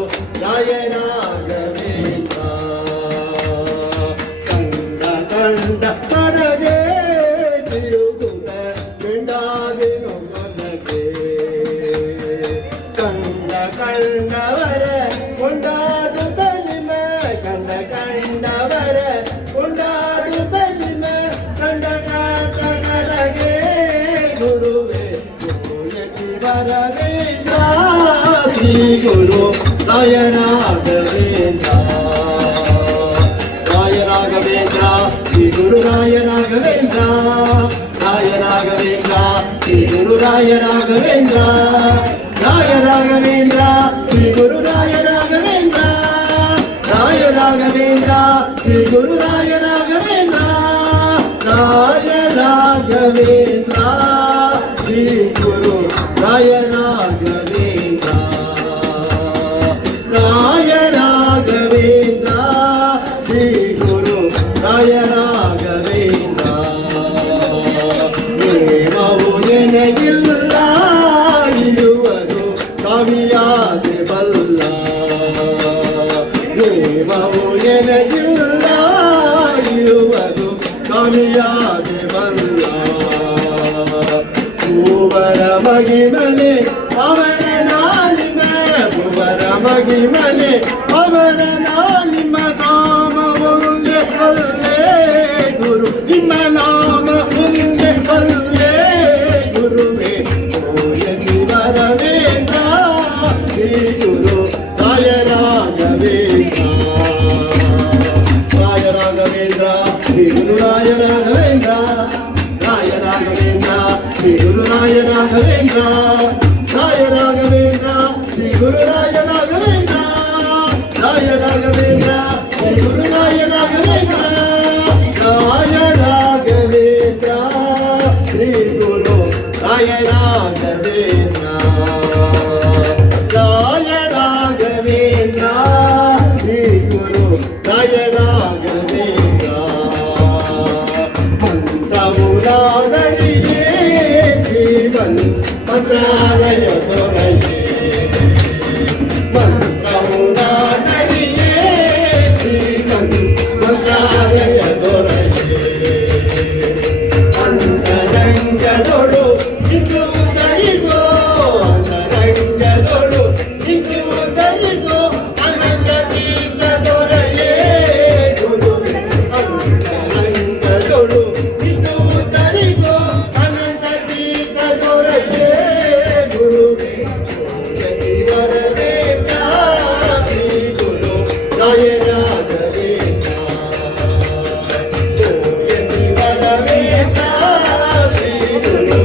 ರಾಯ ರಾಘವೇಂದ್ರ ಕಂಡ ಕಂಡ ಪರದೆ ತಿರುಗುತ್ತ ಗಂಡಾದಿನು ಕೊನಗೆ ಕಂಡ ಕಂಡವರ ಕೊಂಡಾಡುತ್ತ ನಿಮ್ಮ ಕಂಡ ಕಂಡವರ ಕೊಂಡಾಡುತ್ತ ನಿಮ್ಮ ಕಂಡ ಕಾಟನಗೆ ಗುರುವೇ ಕೋಯತಿ ವರವೇಂದ್ರ ಶ್ರೀ ಗುರು ರಾಯ ರಾಘವೇಂದ್ರ ರಾಯ ರಾಘವೇಂದ್ರ ಶ್ರೀ ಗುರು ರಾಯ ರಾಘವೇಂದ್ರ ರಾಯ ರಾಘವೇಂದ್ರ ಶ್ರೀ ಗುರು ರಾಯ ರಾಘವೇಂದ್ರ ರಾಯ ರಾಘವೇಂದ್ರ ಶ್ರೀ ಗುರು ರಾಯ ರಾಘವೇಂದ್ರ ರಾಯ ರಾಘವೇಂದ್ರ ಶ್ರೀ ಗುರು ರಾಯ ರಾಘವೇಂದ್ರ ರಾಯ ರಾಘವೇಂದ್ರ ಶ್ರೀ ಗುರು ರಾಯ ರಾಘವೇಂದ್ರ ರಾಯ ರಾಘವೇಂದ್ರ ಶ್ರೀ ಗುರು ರಾಯ ರಾಘವೇಂದ್ರ ಪ್ರೇಮವು ನನಗಿಲ್ಲ ಇರುವರು ಕವಿಯಾದೆ ಬಲ್ಲ ಪ್ರೇಮವು ನನಗಿಲ್ಲ ಇರುವರು ಕವಿಯಾದೆ ಬಲ್ಲ ಭೂವರ ಮಗಿಮನೆ ಅವರ ನಾಲಿಮ ಭೂವರ ಮಗಿಮನೆ ಅವರ ನಾಲಿಮ ನಾಮ ಒಂದೇ ಬಲ್ಲೆ ಗುರು ನಿಮ್ಮ ನಾಮ ಒಂದೇ ಬಲ್ಲೆ ಗುರುವೇ ಕೋಯತಿ ವರವೇಂದ್ರ ಶ್ರೀ ಗುರು ರಾಯ ರಾಘವೇಂದ್ರ ರಾಯ ರಾಘವೇಂದ್ರ ಶ್ರೀ ಗುರು ರಾಯ ರಾಘವೇಂದ್ರ ರಾಯ ರಾಘವೇಂದ್ರ ಶ್ರೀ ಗುರು ರಾಯ ರಾಘವೇಂದ್ರ ರಾಯ ರಾಘವೇಂದ್ರ ಶ್ರೀ ಗುರು ರಾಯ ರಾಘವೇಂದ್ರ ರಾಯ ರಾಘವೇಂದ್ರ ಶ್ರೀ ಗುರು ರಾಯ ರಾಘವೇಂದ್ರ ರಾಯ ರಾಘವೇಂದ್ರ ಶ್ರೀ ಗುರು ರಾಯ ರಾಘವೇಂದ್ರ ರಾಯ ರಾಘವೇಂದ್ರ ಶ್ರೀ ಗುರು ರಾಯ ರಾಘವೇಂದ್ರ ಮಂತ್ರಮುರಾರಿಗೆ ಜೀವನ್ ಮಂತ್ರಾಲಯ ದೊರೆಯೇ ಮಂತ್ರಮುರಾರಿಗೆ ಜೀವನ್ ಮಂತ್ರಾಲಯ ದೊರೆಯೇ ಅಂತರಂಗದೊಳು ಇಂದು ಧರಿಸೋ ಅಂತರಂಗದೊಳು ಇಂದು ಧರಿಸೋ ಅನಂತ ತೀರ್ಥ ದೊರೆಯೇ ಗುರುವೇ ಅಂತರಂಗದೊಳು ಇಂದು ಧರಿಸೋ ಅನಂತ ತೀರ್ಥ ದೊರೆಯೇ ಗುರುವೇ ಕೋಯತಿ ವರವೇಂದ್ರ ಶ್ರೀ ಗುರು ರಾಯ ರಾಘವೇಂದ್ರ ಕೋಯತಿ ವರವೇಂದ್ರ ಶ್ರೀ ಗುರು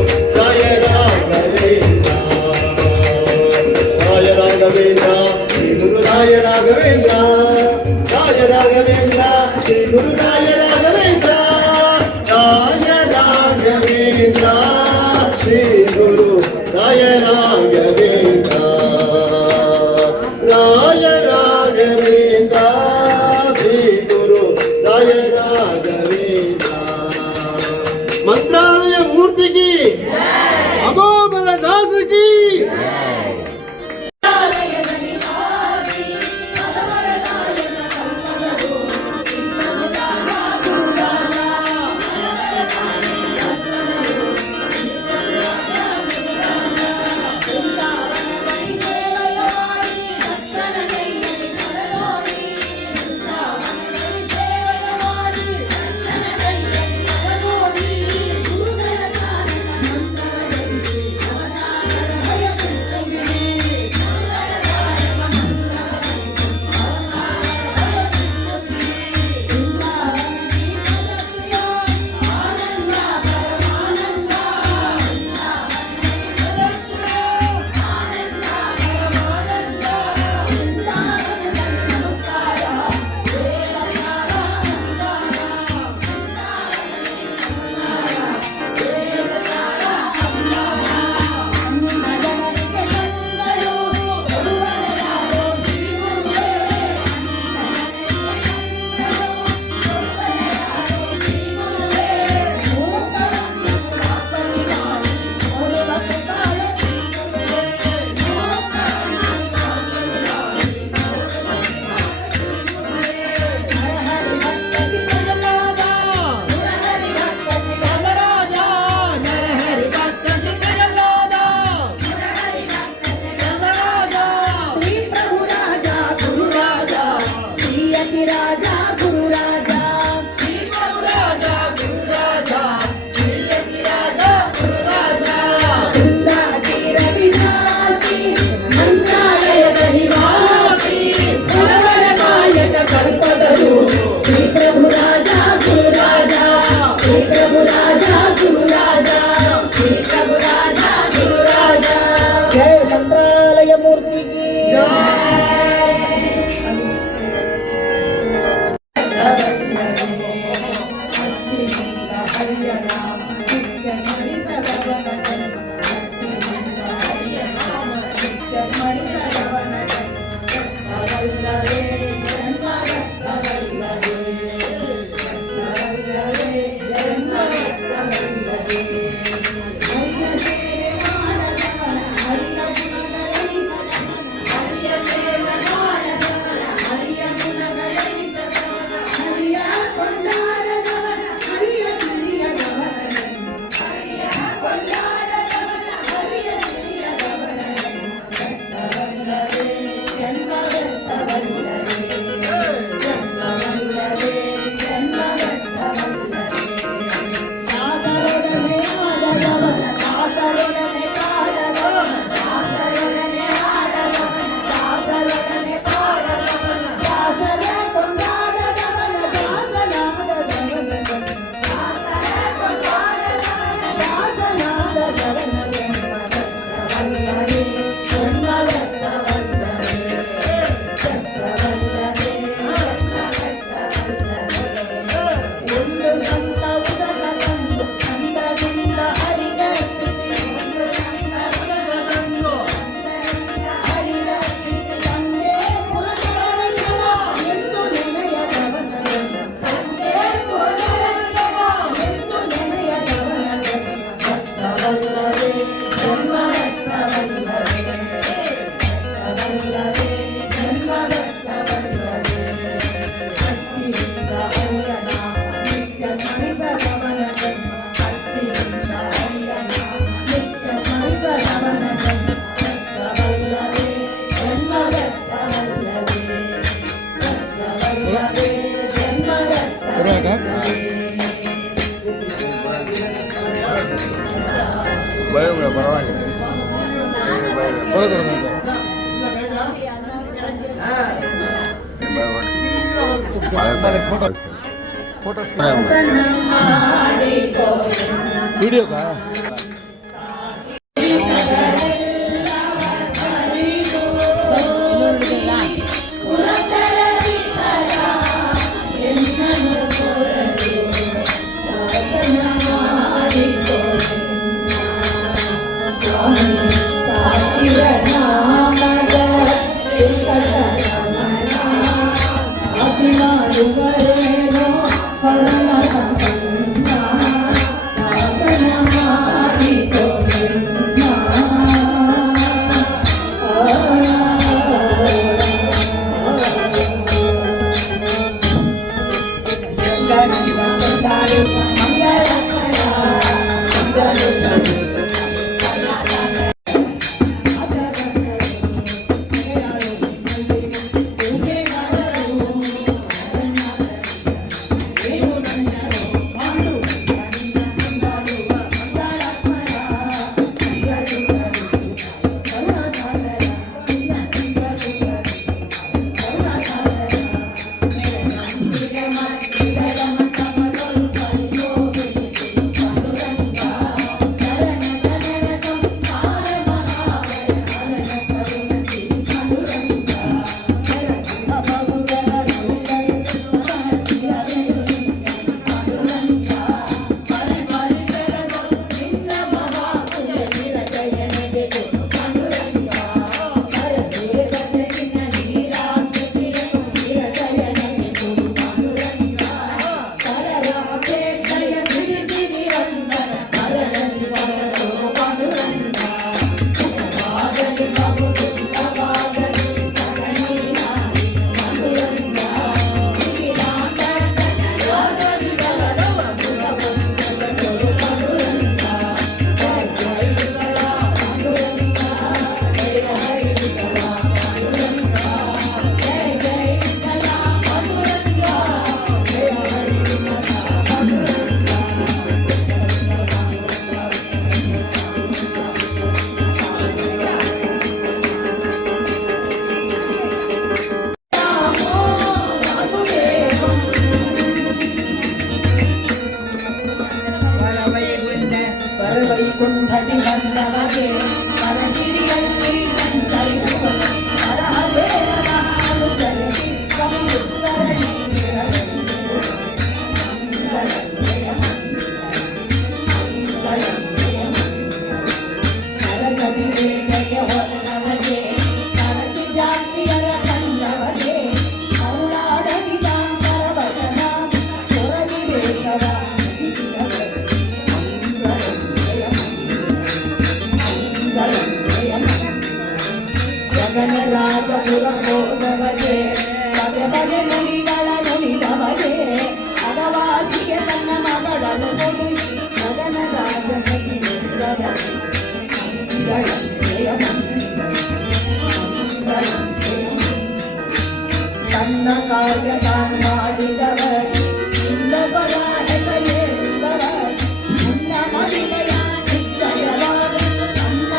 ಹರಿಯ ನಾಮ ನಿತ್ಯ ಸ್ಮರಿಸದವನ ಹರಿಯ ನಾಮ ನಿತ್ಯ ಸ್ಮರಿಸದವನ ಜನ್ಮವಲ್ಲವೇ ಜನ್ಮವಲ್ಲವೇ ಜನ್ಮವಲ್ಲವೇ ಹರಿಯ ಸೇವೆ ಮಾಡದವನ ಹರಿಯ ಗುಣಗಳಿಸದವನ ಹರಿಯ ಸೇವೆ ಮಾಡದವನ ಹರಿಯ ಗುಣಗಳಿಸದವನ ಹರಿಯ ಕೊಂಡಾಡದವನ ಹರಿಯ ತಿಳಿಯದವನ ಹರಿಯ ಕೊಂಡಾಡದವನ ಹರಿಯ ತಿಳಿಯದವನ ಜನ್ಮವಲ್ಲವೇ ಜನ್ಮವಲ್ಲವೇ ಜನ್ಮವಲ್ಲವೇ ದಾಸರೊಡನೆ ಆಡದವನ ದಾಸರೊಡನೆ ಪಾಡದವನ ದಾಸರೊಡನೆ ಆಡದವನ ದಾಸರೊಡನೆ ಪಾಡದವನ ದಾಸರ ಕೊಂಡಾಡದವನ ದಾಸನಾದದವನ ದಾಸರ ಕೊಂಡಾಡದವನ ದಾಸನಾದದವನ ಜನ್ಮವಲ್ಲವೇ ಜನ್ಮವಲ್ಲವೇ ಒಂದು ಸಂತ ಉದಕ ತಂದು ಸಂತದಿಂದ ಹರಿಗರ್ಪಿಸಿ ಒಂದು ಸಂತ ಉದಕ ತಂದು ಸಂತದಿಂದ ಹರಿಗರ್ಪಿಸಿ ತಂದೆ ಪುರಕರಣಿಗಳ ಎಂದು ನೆನೆಯದವನ ತಂದೆ ಪುರಕರಣಿಗಳ ಎಂದು ನೆನೆಯದವನ ಭಕ್ತವಲ್ಲವೇ ಜನ್ಮವಲ್ಲವೇ ಭಕ್ತವಲ್ಲವೇ ಜನ್ಮವಲ್ಲವೇ ಭಕ್ತಿಯಿಂದ ಹರಿಯ ನಾಮ ನಿತ್ಯ ಸ್ಮರಿಸದವನ ಜನ್ಮ ಭಕ್ತಿಯಿಂದ ಹರಿಯ ನಾಮ ನಿತ್ಯ ಸ್ಮರಿಸದವನ ಜನ್ಮ ಭಕ್ತವಲ್ಲವೇ ಜನ್ಮವಲ್ಲವೇ ಭಕ್ತವಲ್ಲವೇ ಜನ್ಮವಲ್ಲವೇ ಬರೋಣ ಪರವಾಗಿಲ್ಲ ವಿಡಿಯೋಗಾ ರಾಜಿಗೆ ತನ್ನ ಮಗಳನ್ನು ಕೊಡು ಮಗನ ರಾಜನಿಗೆ ಮಂಗಳ ಜಯ ತನ್ನ ಕಾರ್ಯ ತಾನು ಮಾಡಿದವರು ಇನ್ನೊಬ್ಬರ ಹೆಸರಿದ್ದವರು ಮುನ್ನ ಮಹಿಳೆಯ ನಿಶ್ಚಯವಾದ ತನ್ನ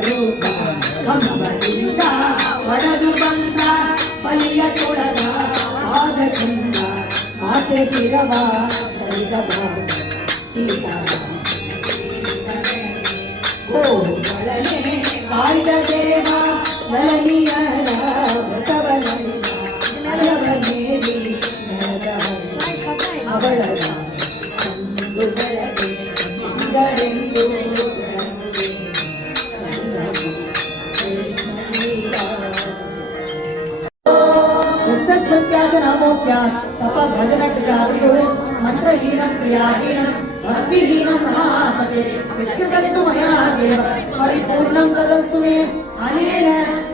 ವಿಡಿಯೋ ಕಾಣ ಒಡದು ಬಂದ ಬಲಿಯ ಕೊಡದ ಆದರಿಂದ ಮಾತೆ ಶಿರವ ಕೈದವ ಸೀತಾ ಓ ಬಳನೆ ಕಾಯ್ದ ದೇವ ಬಲಿಯರ ವ್ರತವನೇವಿ ಅವಳ ಒಂದು ಬೆಳಗ್ಗೆ ಗಳೆಂದು तप भजन क्रियावियो मंत्रहीनं क्रियाहीनं भक्तिहीनं महापते विष्णुकलितु मया देव परिपूर्णं तदस्तु मे अनेन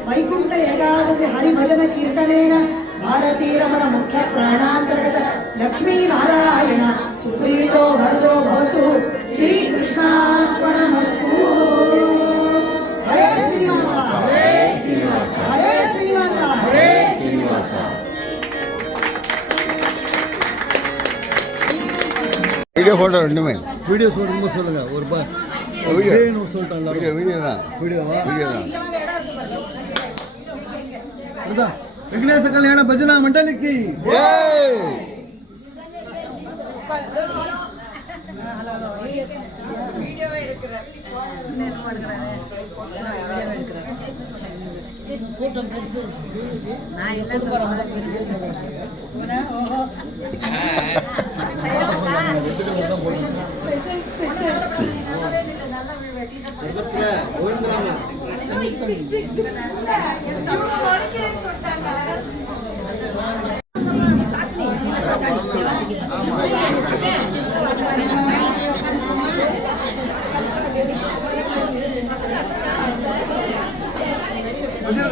वैकुंठ एकादशि हरिभजन कीर्तनेन भारती रमण मुख्य प्राणांतर्गत लक्ष्मी नारायण सुप्रीतो भरतो भवतु श्री कृष्णार्पणमस्तु। हरे श्रीनिवास हरे श्रीनिवास हरे श्रीनिवास हरे श्रीनिवास। வீடியோ ஃபோட்டோ ரெண்டுமே வீடியோ சொல்லுங்க சொல்லுங்க ஒரு வீடியோ சொல்லிட்டாங்க வீடியோ வீடியோ தான் வீடியோவா வீடியோ தான் இதுதான் விக்னேஷ கல்யாண பஜனா மண்டலிக்கு ஏய் கூட்டம் பெருசு நான் எல்லாம் ரொம்ப பெருசு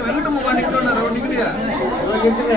வெங்கடம்மா நிக்கிறோம் நிக்கலையா இருக்குது